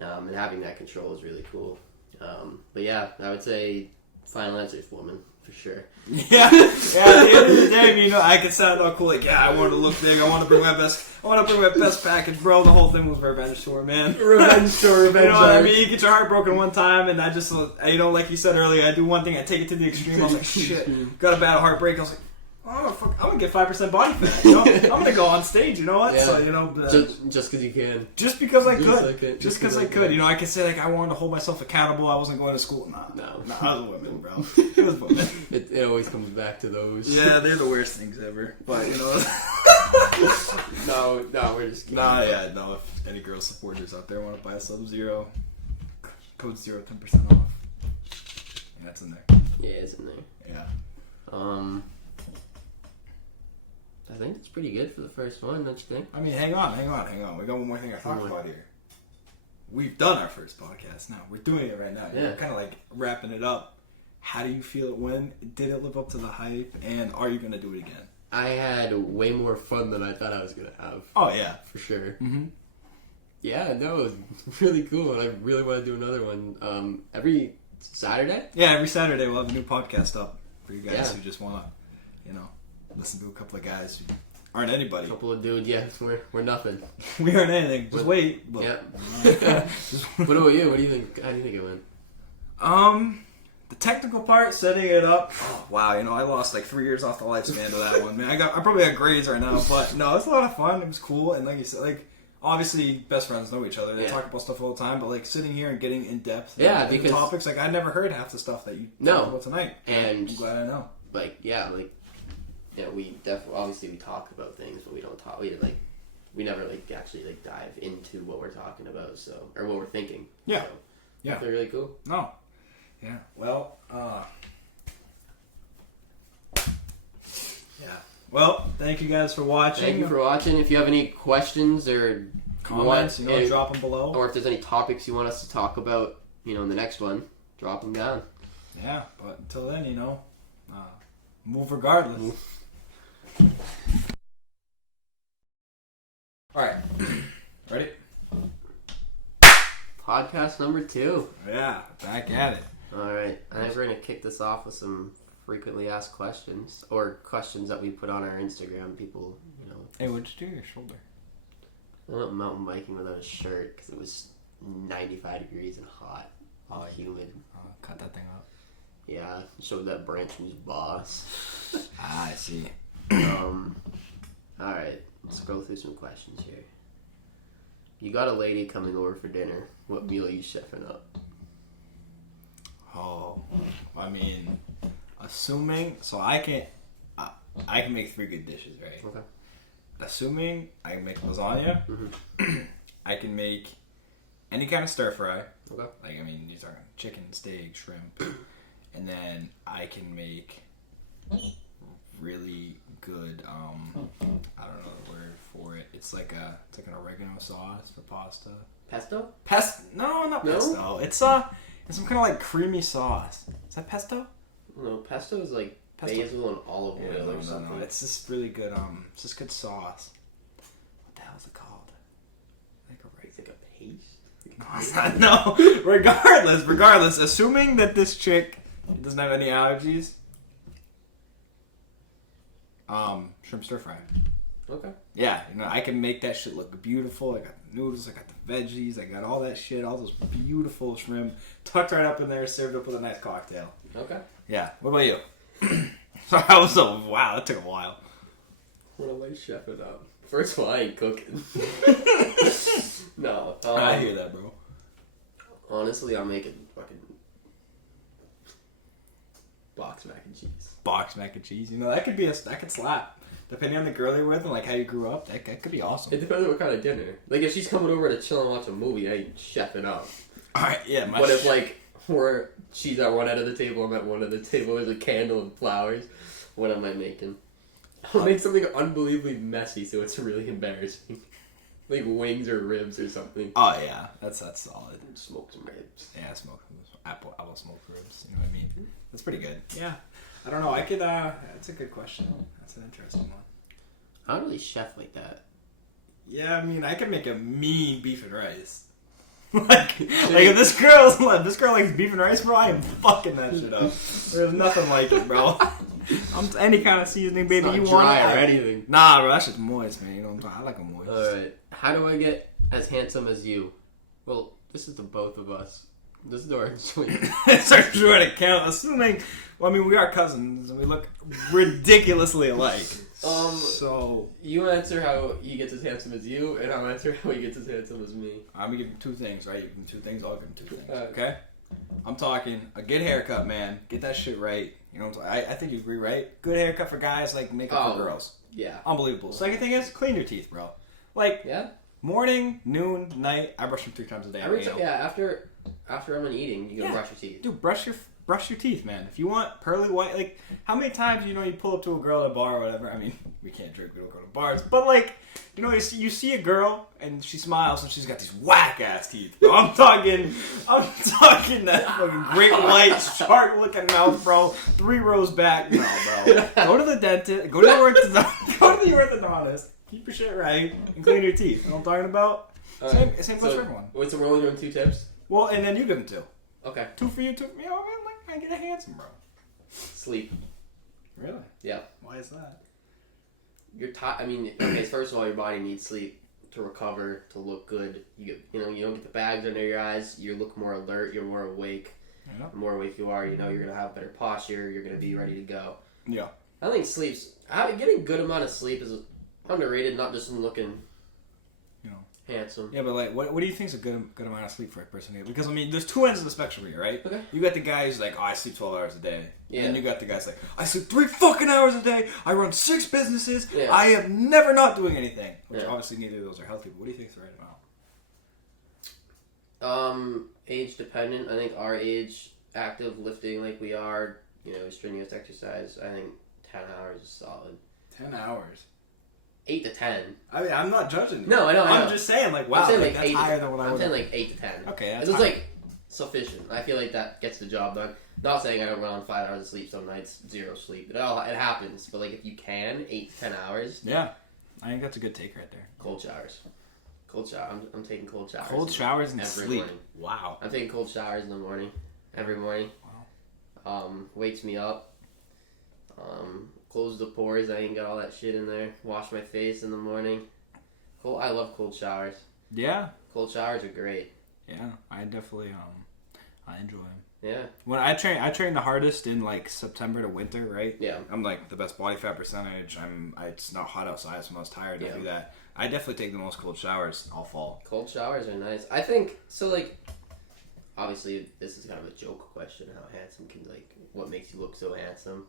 And having that control is really cool. But yeah, I would say final answer is woman, for sure. Yeah. At the end of the day, I can sound all cool, like, yeah, I want to look big. I want to bring my best package, bro. The whole thing was revenge tour, man. Revenge tour. You know what I mean? You get your heart broken one time, and I just, like you said earlier, I do one thing, I take it to the extreme. I was like, shit, got a bad heartbreak. I was like, I'm gonna get 5% body fat. I'm gonna go on stage. You know what? Yeah. So just because you can. Just because I could. Just because I could. I could say like I wanted to hold myself accountable. I wasn't going to school. No, I was women, bro. It was women. It always comes back to those. Yeah, they're the worst things ever. But no, we're just kidding. No. If any girl supporters out there want to buy a Subzero, code 0 10% off. And that's in there. Yeah, it's in there. Yeah. I think it's pretty good for the first one, don't you think? I mean, hang on. We got one more thing to talk about here. We've done our first podcast now. We're doing it right now. Yeah. We're kind of like wrapping it up. How do you feel it went? Did it live up to the hype? And are you going to do it again? I had way more fun than I thought I was going to have. Oh, yeah. For sure. Mm-hmm. Yeah, no, it was really cool, and I really want to do another one. Every Saturday? Yeah, every Saturday we'll have a new podcast up for you guys who just want to, listen to a couple of guys who aren't anybody. A couple of dudes, we're nothing. We aren't anything. Just wait. But. Yeah. What about you? What do you think? How do you think it went? The technical part, setting it up. Oh, wow, I lost like 3 years off the lifespan of that one, man. I probably got grades right now, but no, it's a lot of fun. It was cool, and like you said, like obviously best friends know each other. They talk about stuff all the time, but like sitting here and getting in depth, because the topics, like I never heard half the stuff that you talked about tonight, and I'm glad I know. We definitely obviously we talk about things, but we don't talk. We never actually dive into what we're talking about, or what we're thinking. Yeah, so, they're really cool. No, yeah. Well, yeah. Well, thank you guys for watching. Thank you for watching. If you have any questions or comments, drop them below. Or if there's any topics you want us to talk about, in the next one, drop them down. Yeah, but until then, move regardless. Alright. Ready? Podcast number 2. Yeah, back at it. Alright, I think we're going to kick this off with some frequently asked questions, or questions that we put on our Instagram. People, Hey, what'd you do to your shoulder? I went mountain biking without a shirt because it was 95 degrees and hot. All humid. Cut that thing up. Yeah, showed that branch from his boss. I see. Alright, let's go through some questions here. You got a lady coming over for dinner. What meal are you chefing up? Oh, I mean, assuming, so I can make 3 good dishes, right? Okay. Assuming I can make lasagna, I can make any kind of stir fry. Okay. Like, I mean, you're talking chicken, steak, shrimp. And then I can make really good, I don't know the word for it. It's like an oregano sauce for pasta. Pesto? No, not No? pesto. It's some kind of like creamy sauce. Is that pesto? No, pesto is like Pesto. basil and olive oil or something. No. It's this really good, it's this good sauce. What the hell is it called? It's like a paste? No, it's not. No. Regardless, assuming that this chick doesn't have any allergies, shrimp stir fry. Okay. Yeah, I can make that shit look beautiful. I got the noodles, I got the veggies, I got all that shit, all those beautiful shrimp tucked right up in there, served up with a nice cocktail. Okay. Yeah. What about you? So I was wow, that took a while. What am I chefing up? First of all, I ain't cooking. No. I hear that, bro. Honestly, I'm making fucking box mac and cheese. Box mac and cheese. That could slap. Depending on the girl you're with and like how you grew up, that could be awesome. It depends on what kind of dinner. Like if she's coming over to chill and watch a movie, I ain't chefing up. Alright, yeah. But if like she's at one end of the table, I'm at one end of the table, there's a candle and flowers, what am I making? I'll make something unbelievably messy so it's really embarrassing. Like wings or ribs or something. Oh yeah, that's solid. Smoke some ribs. Yeah, apple smoked ribs. You know what I mean? That's pretty good. Yeah. I don't know. I could. That's a good question. That's an interesting one. I don't really chef like that. Yeah, I mean, I could make a mean beef and rice. like if this girl likes beef and rice, bro, I am fucking that shit up. There's nothing like it, bro. Any kind of seasoning, baby, It's not you dry want or it. anything. Nah, bro, that's just moist, man. You know what I'm talking? I like them moist. Alright. How do I get as handsome as you? Well, this is the both of us. This is our joint. It's our joint account, assuming. Well, I mean, we are cousins and we look ridiculously alike. So you answer how he gets as handsome as you, and I'll answer how he gets as handsome as me. I'm gonna give him two things, right? You give him two things, I'll give him two things. Okay? I'm talking a good haircut, man. Get that shit right. You know what I'm talking? I think you agree, right? Good haircut for guys, like makeup for girls. Yeah. Unbelievable. Second thing is clean your teeth, bro. Like, yeah? Morning, noon, night. I brush them 3 times a day. After I'm done eating, you gotta brush your teeth. Dude, brush your teeth, man. If you want pearly white, like, how many times, you pull up to a girl at a bar or whatever. I mean, we can't drink, we don't go to bars. But, like, you see a girl and she smiles and she's got these whack-ass teeth. Bro, I'm talking that fucking great white, shark-looking mouth, bro. 3 rows back. No, bro. Go to the dentist. Go to the orthodontist. Keep your shit right and clean your teeth. You know what I'm talking about? Same place for everyone. Wait, so we're only doing 2 tips? Well, and then you give them 2. Okay. 2 for you, 2 for me. Oh, man, like, I get a handsome, bro. Sleep. Really? Yeah. Why is that? You're tired. I mean, okay, first of all, your body needs sleep to recover, to look good. You don't get the bags under your eyes. You look more alert. You're more awake. Yeah. The more awake you are, you're gonna have better posture. You're gonna be ready to go. Yeah. I think getting a good amount of sleep is underrated, not just in looking, handsome. Yeah, but like, what do you think is a good amount of sleep for a person? Because I mean, there's 2 ends of the spectrum here, right? Okay. You got the guy who's like, oh, I sleep 12 hours a day. Yeah. And you got the guys like, I sleep 3 fucking hours a day. I run 6 businesses. Yeah. I am never not doing anything. Which obviously neither of those are healthy. But what do you think is the right amount? Age dependent. I think our age, active lifting like we are, strenuous exercise. I think 10 hours is solid. 10 hours. 8 to 10. I mean, I'm not judging. No, I know. I'm just saying, like, wow, saying that's higher than what I would. I'm saying like 8 to 10. Okay, that's it's like sufficient. I feel like that gets the job done. Not saying I don't run on 5 hours of sleep some nights, 0 sleep. It happens. But like if you can, 8 to 10 hours. Yeah, I think that's a good take right there. Cold showers. Cold shower. I'm taking cold showers. Cold showers and every sleep. morning. Wow. I'm taking cold showers in the morning. Every morning. Wow. Wakes me up. Close the pores. I ain't got all that shit in there. Wash my face in the morning. I love cold showers. Yeah. Cold showers are great. Yeah, I definitely I enjoy them. Yeah. When I train the hardest in like September to winter, right? Yeah. I'm like the best body fat percentage. It's not hot outside, so I'm most tired to do that. I definitely take the most cold showers all fall. Cold showers are nice. I think so. Like, obviously, this is kind of a joke question. How handsome can what makes you look so handsome?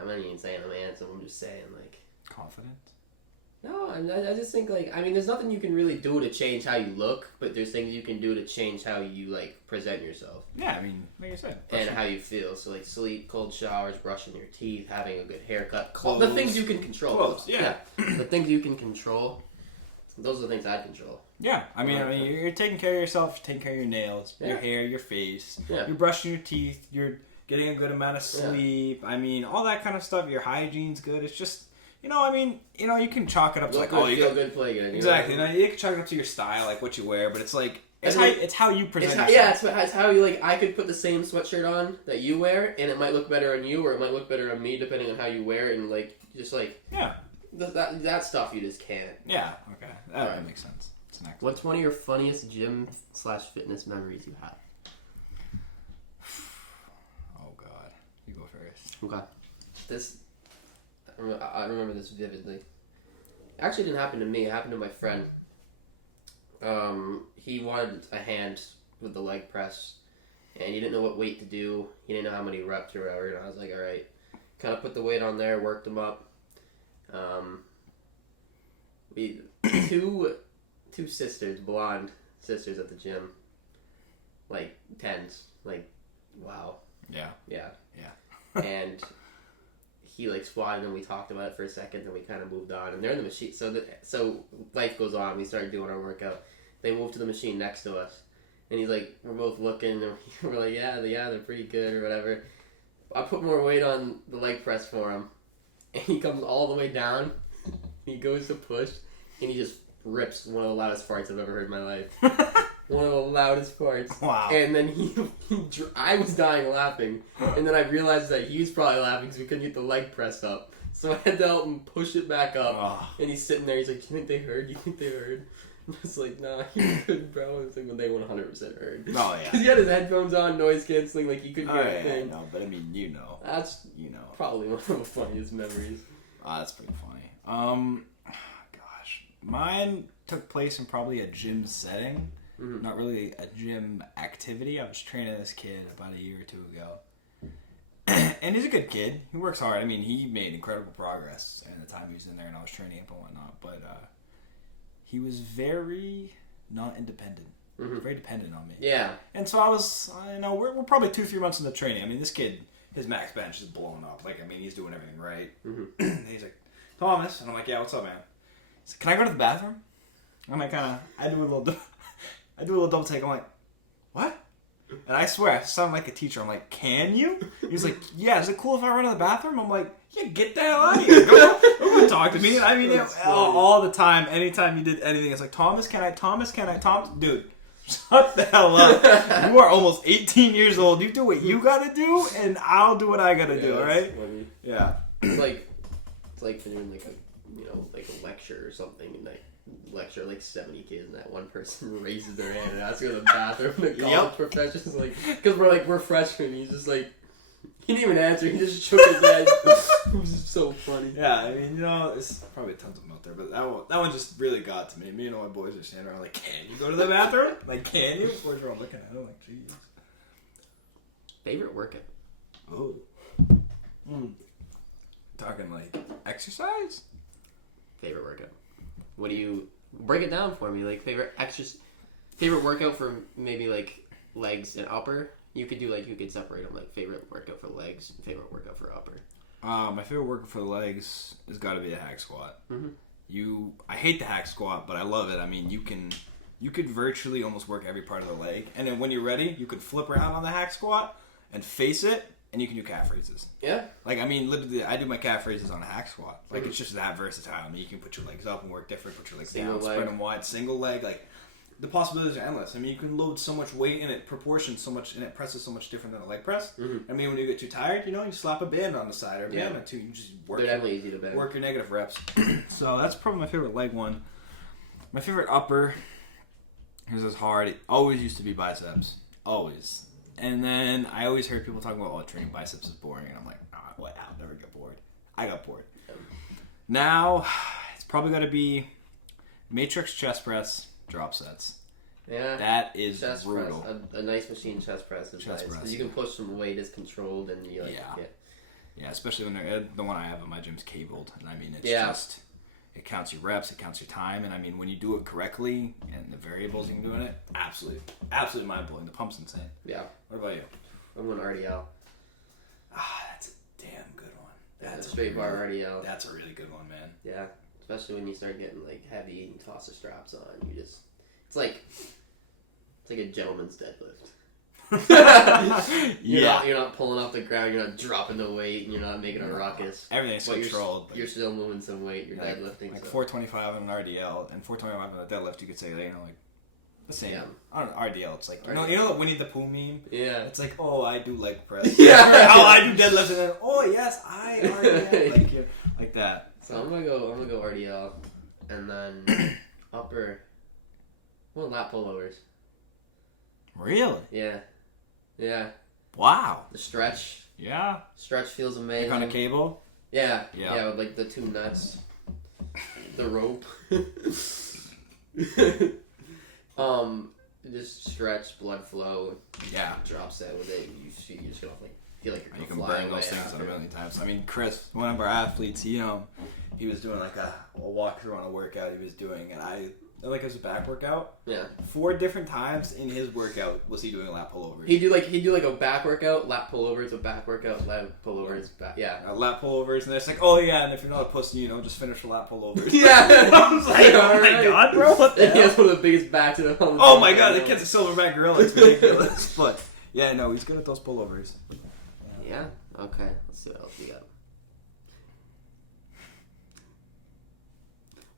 I'm not even saying I'm handsome. I'm just saying like confident. No, I just think, like, I mean, there's nothing you can really do to change how you look, but there's things you can do to change how you, like, present yourself. Yeah, I mean, like I said. And how you feel. So, like, sleep, cold showers, brushing your teeth, having a good haircut. Clothes. The things you can control. Clothes, yeah. The things you can control. Those are the things I'd control. Yeah, I mean, you're taking care of yourself, you're taking care of your nails, your hair, your face. Yeah. You're brushing your teeth, you're getting a good amount of sleep. I mean, all that kind of stuff. Your hygiene's good. It's just... I mean, you can chalk it up to Look like, good, you feel good, play good. Exactly. You can chalk it up to your style, like what you wear, but it's like, it's how you present yourself. Yeah, it's how you, like, I could put the same sweatshirt on that you wear, and it might look better on you, or it might look better on me, depending on how you wear it, and, like, just, like... Yeah. That stuff you just can't. Yeah, okay. That makes sense. It's next. What's one of your funniest gym/fitness memories you have? Oh, God. You go first. Okay. I remember this vividly. Actually, it didn't happen to me. It happened to my friend. He wanted a hand with the leg press, and he didn't know what weight to do. He didn't know how many reps or whatever. And I was like, all right. Kind of put the weight on there, worked him up. We two sisters, blonde sisters at the gym, like 10s, like, wow. Yeah. And he, like, squatted, and we talked about it for a second, and we kind of moved on. And they're in the machine, so life goes on. We started doing our workout. They moved to the machine next to us, and he's like, we're both looking, and we're like, yeah, they're pretty good or whatever. I put more weight on the leg press for him, and he comes all the way down. He goes to push, and he just rips one of the loudest farts I've ever heard in my life. One of the loudest farts. Wow. And then I was dying laughing, and then I realized that he was probably laughing because we couldn't get the leg press up. So I had to help him push it back up, and he's sitting there, he's like, you think they heard? I was like, nah, you couldn't, bro. It's like, when they 100% heard. Oh, yeah. Because he had his headphones on, noise canceling, like, he couldn't hear anything. No, but I mean, That's probably one of the funniest memories. That's pretty funny. Gosh. Mine took place in probably a gym setting. Mm-hmm. Not really a gym activity. I was training this kid about a year or two ago. And he's a good kid. He works hard. I mean, he made incredible progress in the time he was in there and I was training him and whatnot. But he was very not independent. Mm-hmm. Very dependent on me. Yeah. And so I was, we're probably 2-3 months into training. I mean, this kid, his max bench is blowing up. Like, I mean, he's doing everything right. Mm-hmm. And he's like, Thomas. And I'm like, yeah, what's up, man? He's like, can I go to the bathroom? And I do a little double take. I'm like, what? And I swear, I sound like a teacher. I'm like, can you? He's like, yeah, is it cool if I run to the bathroom? I'm like, yeah, get the hell out of here. Don't talk to me. I mean, all the time, anytime you did anything, it's like, Thomas, can I? Dude, shut the hell up. You are almost 18 years old. You do what you gotta do, and I'll do what I gotta do, alright? Funny. Yeah. It's like when you're in, like, a lecture or something, and lecture like 70 kids, and that one person raises their hand and asks to go to the bathroom. The college professor's like, because we're freshmen, he's just like, he didn't even answer, he just shook his head. It was just so funny. Yeah, I mean, there's probably tons of them out there, but that one just really got to me. Me and all my boys are standing around like, can you go to the bathroom? Like, can you? Boys are all looking at him like, jeez. Favorite workout? Oh. Talking like exercise? Favorite workout. What do you break it down for me? Like, favorite workout for maybe like legs and upper. You could separate them, like favorite workout for legs, favorite workout for upper. My favorite workout for the legs has got to be the hack squat. Mm-hmm. I hate the hack squat, but I love it. I mean, you could virtually almost work every part of the leg, and then when you're ready, you could flip around on the hack squat and face it, and you can do calf raises. Yeah. Like, I mean, literally, I do my calf raises on a hack squat. Like, it's just that versatile. I mean, you can put your legs up and work different, put your legs down, spread them wide, single leg. Like, the possibilities are endless. I mean, you can load so much weight in it, proportion so much, and it presses so much different than a leg press. Mm-hmm. I mean, when you get too tired, you slap a band on the side or a band or two. You just work. They're definitely easy to bend. Work your negative reps. So that's probably my favorite leg one. My favorite upper, because it's hard. It always used to be biceps. Always. And then I always heard people talking about, training biceps is boring. And I'm like, I'll never get bored. I got bored. Now, it's probably got to be matrix chest press, drop sets. Yeah. That is chest brutal. Press. A nice machine chest press is nice. Because you can push some weight as controlled and you Yeah, especially when the one I have in my gym's cabled. And I mean, it's It counts your reps. It counts your time. And I mean, when you do it correctly and the variables you can do in it, absolutely mind blowing. The pump's insane. Yeah. What about you? I'm going RDL. That's a damn good one. That's a straight bar RDL. That's a really good one, man. Yeah. Especially when you start getting like heavy and toss the straps on. It's like a gentleman's deadlift. You're not pulling off the ground, you're not dropping the weight, and you're not making a ruckus. Everything's controlled. You're still moving some weight, you're deadlifting. Like 425 on an RDL and 425 on a deadlift, you could say, like the same. Yeah. On an RDL, it's like, you know the Winnie the Pooh meme? Yeah. It's like, oh, I do leg press. Yeah. How I do deadlift, and then, oh, yes, I RDL. like that. So I'm gonna go RDL, and then lap pullovers. Really? Yeah. Yeah. Wow. The stretch. Yeah. Stretch feels amazing. Like on a cable? Yeah. Yeah, with like the 2 nuts. The rope. Just stretch, blood flow. Yeah. Drops that with it. You just gonna feel like you're you can flying burn those things a million times. I mean, Chris, one of our athletes, he was doing like a walkthrough on a workout he was doing, and it was a back workout. Yeah. 4 different times in his workout was he doing lap pullovers. He'd do like a back workout, lap pullovers, a back workout, lap pullovers, back. Yeah. Lap pullovers, and it's like, oh yeah, and if you're not a pussy, just finish the lap pullovers. Yeah. I was like, oh my god, bro, what the hell? He has one of the biggest backs in the whole. Oh my god, the kid's a silverback gorilla. It's ridiculous. But yeah, no, he's good at those pullovers. Yeah. Okay. Let's see what else we got.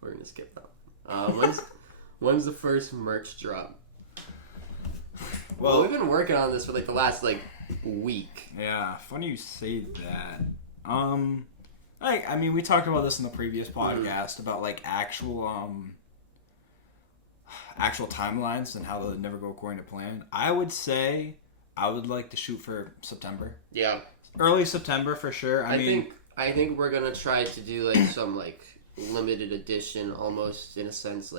We're gonna skip that. When's the first merch drop? Well, we've been working on this for like the last week. Yeah, funny you say that. We talked about this in the previous podcast about actual timelines and how they'll never go according to plan. I would say I would like to shoot for September. Yeah. Early September for sure. I think we're gonna try to do some limited edition, almost in a sense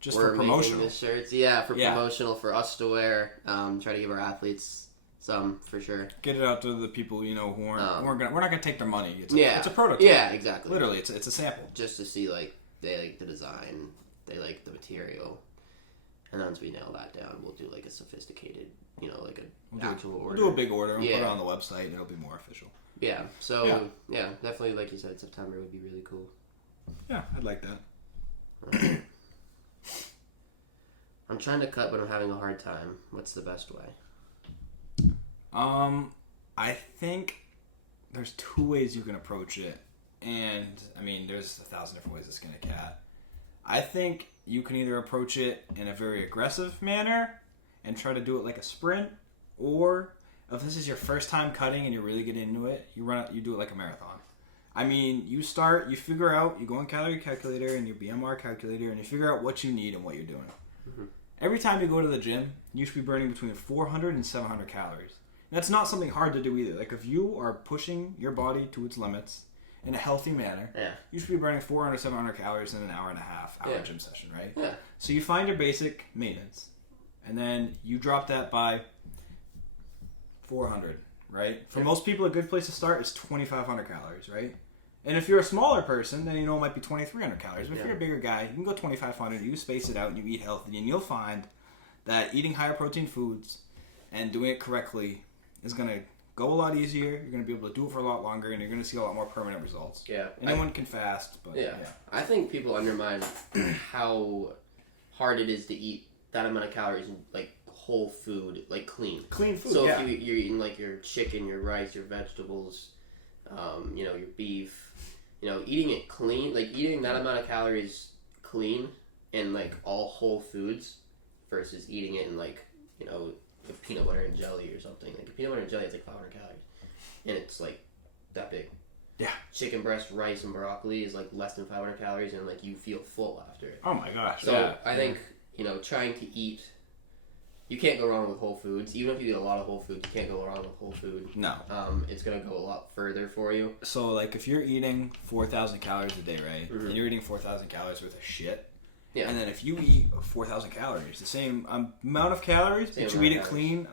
just for promotional. The shirts, promotional for us to wear. Try to give our athletes some for sure. Get it out to the people who aren't. We're not gonna take their money. It's a prototype. Yeah, exactly. Literally, it's a sample. Just to see they like the design, they like the material, and once we nail that down, we'll do a sophisticated, actual order. We'll do a big order. We'll put it on the website. It'll be more official. Yeah. So yeah, definitely, like you said, September would be really cool. Yeah, I'd like that. Right. I'm trying to cut, but I'm having a hard time. What's the best way? I think there's 2 ways you can approach it, and there's 1,000 different ways to skin a cat. I think you can either approach it in a very aggressive manner and try to do it like a sprint, or if this is your first time cutting and you're really getting into it, you do it like a marathon. You start, you figure out, you go on calorie calculator and your BMR calculator, and you figure out what you need and what you're doing. Mm-hmm. Every time you go to the gym, you should be burning between 400 and 700 calories. And that's not something hard to do either. If you are pushing your body to its limits in a healthy manner, you should be burning 400, 700 calories in an hour and a half gym session, right? Yeah. So you find your basic maintenance, and then you drop that by 400, right? For most people, a good place to start is 2,500 calories, right? And if you're a smaller person, then it might be 2,300 calories. But if you're a bigger guy, you can go 2,500, you space it out, and you eat healthy, and you'll find that eating higher protein foods and doing it correctly is going to go a lot easier. You're going to be able to do it for a lot longer, and you're going to see a lot more permanent results. Yeah. Anyone can fast, but yeah. I think people undermine how hard it is to eat that amount of calories in whole food, clean. Clean food, so if you're eating your chicken, your rice, your vegetables, your beef, eating it clean, eating that amount of calories clean in all whole foods versus eating it in with peanut butter and jelly or something. Peanut butter and jelly is 500 calories, and it's that big. Yeah. Chicken breast, rice, and broccoli is less than 500 calories, and you feel full after it. Oh my gosh. So I think trying to eat. You can't go wrong with whole foods. Even if you eat a lot of whole foods, you can't go wrong with whole food. No. It's going to go a lot further for you. So, if you're eating 4,000 calories a day, right? Mm-hmm. And you're eating 4,000 calories worth of shit. Yeah. And then if you eat 4,000 calories, the same amount of calories, but you eat it clean,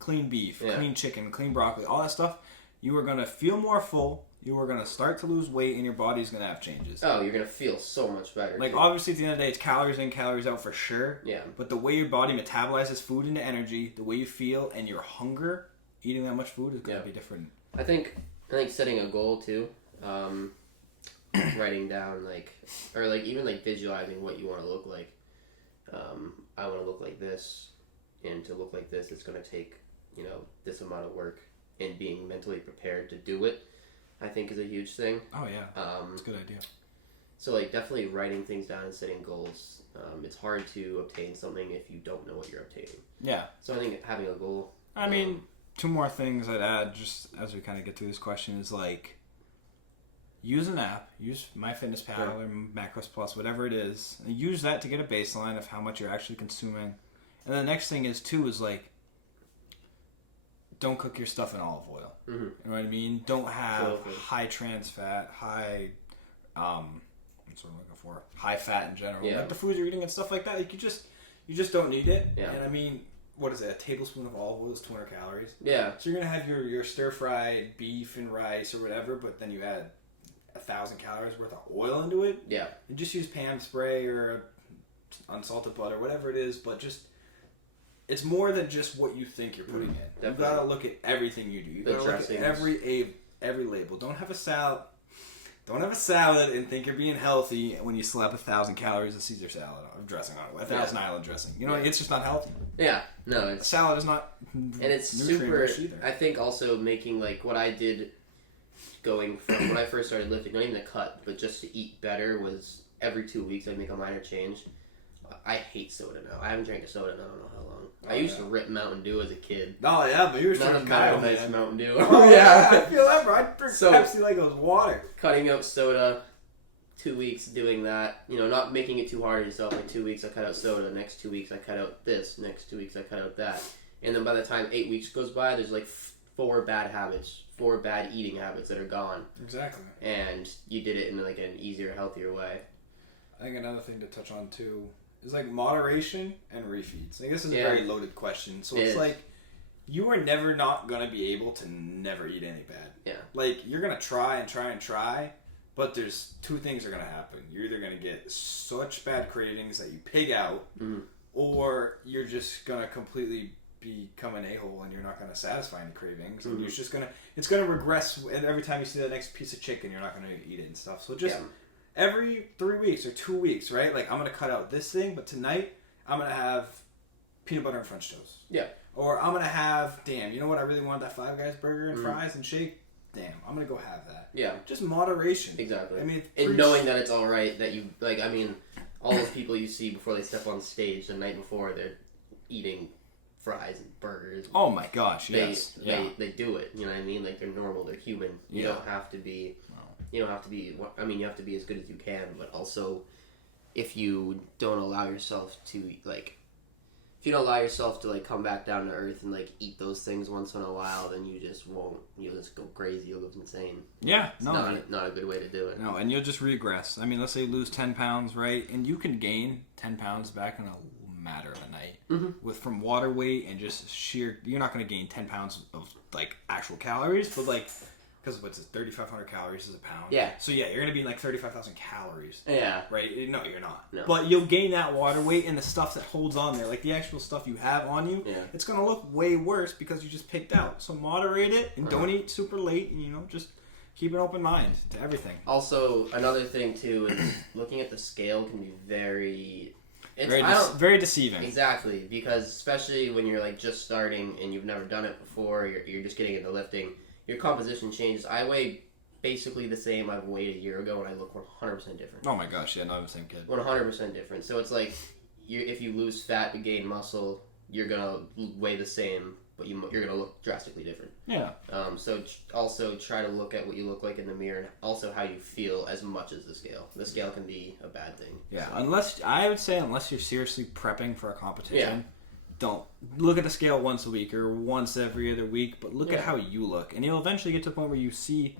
clean beef, clean chicken, clean broccoli, all that stuff, you are going to feel more full. you are going to start to lose weight and your body's going to have changes. Oh, you're going to feel so much better. Like, obviously, at the end of the day, it's calories in, calories out for sure. Yeah. But the way your body metabolizes food into energy, the way you feel, and your hunger, eating that much food is going to be different. I think setting a goal, too, writing down, or even, visualizing what you want to look like. I want to look like this, and to look like this, it's going to take, this amount of work, and being mentally prepared to do it, I think, is a huge thing. Oh, yeah. That's a good idea. So, definitely writing things down and setting goals. It's hard to obtain something if you don't know what you're obtaining. Yeah. So I think having a goal. I mean, two more things I'd add, just as we kind of get through this question, is, use an app. Use MyFitnessPal or Macros Plus, whatever it is. And use that to get a baseline of how much you're actually consuming. And the next thing is, too, is, don't cook your stuff in olive oil. Mm-hmm. You know what I mean? Don't have high trans fat, high, what's what I'm looking for? High fat in general. Yeah. Like the foods you're eating and stuff like that, you just don't need it. Yeah. And I mean, what is it? A tablespoon of olive oil is 200 calories. Yeah. So you're gonna have your stir fried beef and rice or whatever, but then you add 1,000 calories worth of oil into it. Yeah. And just use Pam spray or unsalted butter, whatever it is, but just. It's more than just what you think you're putting in. Definitely. You gotta look at everything you do. You gotta look at every label. Don't have a salad. Don't have a salad and think you're being healthy when you slap 1,000 calories of Caesar salad or dressing on it, 1,000 island dressing. It's just not healthy. Yeah, no, a salad is not. And it's super. Either. I think also making what I did, going from when I first started lifting, not even a cut, but just to eat better, was every 2 weeks I'd make a minor change. I hate soda now. I haven't drank a soda in I don't know how long. I used to rip Mountain Dew as a kid. Oh, yeah, but you were None of my nice Mountain Dew. Oh, yeah. I feel that, bro. I'd drink Pepsi like it was water. Cutting out soda, 2 weeks doing that. Not making it too hard on yourself. 2 weeks I cut out soda. Next 2 weeks I cut out this. Next 2 weeks I cut out that. And then by the time 8 weeks goes by, there's 4 bad habits. 4 bad eating habits that are gone. Exactly. And you did it in an easier, healthier way. I think another thing to touch on, too, is moderation and refeeds. I guess it's a very loaded question. So it's you are never not going to be able to never eat any bad. Yeah. You're going to try and try and try, but there's 2 things are going to happen. You're either going to get such bad cravings that you pig out, or you're just going to completely become an a-hole and you're not going to satisfy any cravings. And you're just going to, it's going to regress. And every time you see that next piece of chicken, you're not going to eat it and stuff. So just... Yeah. Every 3 weeks or 2 weeks, right? I'm going to cut out this thing, but tonight I'm going to have peanut butter and French toast. Yeah. Or I'm going to have, you know what? I really wanted that Five Guys burger and fries and shake. Damn, I'm going to go have that. Yeah. Just moderation. Exactly. I mean, and knowing that it's all right, that you, all those people you see before they step on stage the night before, they're eating fries and burgers. Oh my gosh, yes. They do it, you know what I mean? They're normal, they're human. You don't have to be... You don't have to be, you have to be as good as you can, but also if you don't allow yourself to, come back down to earth and, eat those things once in a while, then you just won't, you'll just go crazy, you'll go insane. Yeah, it's not a good way to do it. No, and you'll just regress. I mean, let's say you lose 10 pounds, right? And you can gain 10 pounds back in a matter of a night. From water weight and just sheer, you're not going to gain 10 pounds of, actual calories, but, because what's it, 3,500 calories is a pound. Yeah. So yeah, you're gonna be 35,000 calories. Yeah. Right? No, you're not. No. But you'll gain that water weight and the stuff that holds on there, the actual stuff you have on you. Yeah. It's gonna look way worse because you just picked out. So moderate it and don't eat super late. And, just keep an open mind to everything. Also, another thing too is looking at the scale can be very deceiving. Exactly, because especially when you're just starting and you've never done it before, you're just getting into lifting. Your composition changes. I weigh basically the same I've weighed a year ago, and I look 100% different. Oh my gosh, yeah, no, I'm the same kid. 100% different. So it's if you lose fat to gain muscle, you're gonna weigh the same, but you're gonna look drastically different. Yeah. So also try to look at what you look like in the mirror, and also how you feel as much as the scale. The scale can be a bad thing. Yeah, so. unless you're seriously prepping for a competition. Yeah. Don't look at the scale once a week or once every other week, but look at how you look. And you'll eventually get to the point where you see,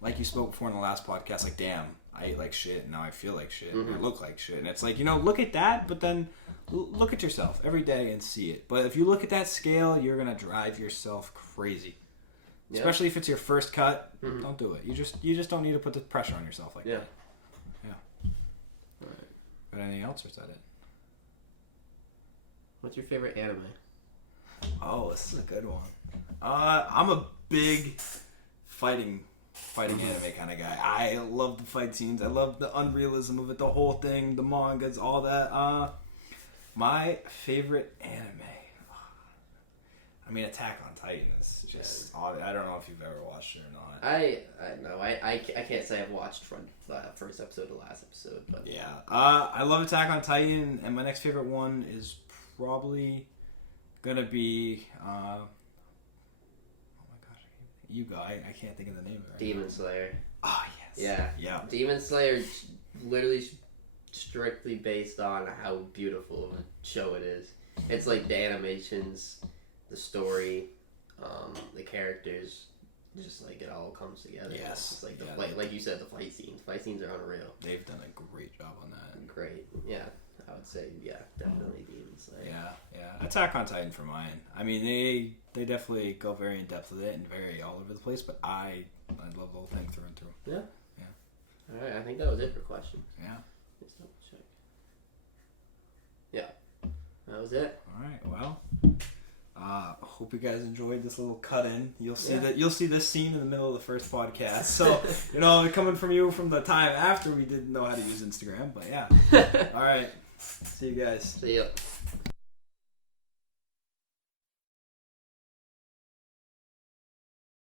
like you spoke before in the last podcast, damn, I ate like shit, and now I feel like shit, and I look like shit. And it's look at that, but then look at yourself every day and see it. But if you look at that scale, you're going to drive yourself crazy. Yeah. Especially if it's your first cut, Mhm. don't do it. You just don't need to put the pressure on yourself like Yeah. that. Yeah. All right. Got anything else, or is that it? What's your favorite anime? Oh, this is a good one. I'm a big fighting anime kind of guy. I love the fight scenes. I love the unrealism of it, the whole thing, the mangas, all that. My favorite anime. I mean, Attack on Titan is just. I don't know if you've ever watched it or not. I can't say I've watched from the first episode to last episode, but Yeah. I love Attack on Titan, and my next favorite one is probably gonna be. Oh my gosh, you go. I can't think of the name of it. Right Demon now. Slayer. Oh yes. Yeah. Yeah. Demon Slayer is literally strictly based on how beautiful of a show it is. It's like the animations, the story, the characters, just like it all comes together. Yes. It's like like you said, the fight scenes. Fight scenes are unreal. They've done a great job on that. Great. Yeah. I would say definitely Demon Slayer. Yeah. Attack on Titan for mine. I mean, they definitely go very in depth with it and very all over the place, but I love the whole thing through and through. Yeah. All right. I think that was it for questions. Yeah. Just double check. Yeah. That was it. All right. Well, hope you guys enjoyed this little cut in. You'll see Yeah. you'll see this scene in the middle of the first podcast. So coming from you from the time after we didn't know how to use Instagram, but yeah. All right. See you guys. See ya.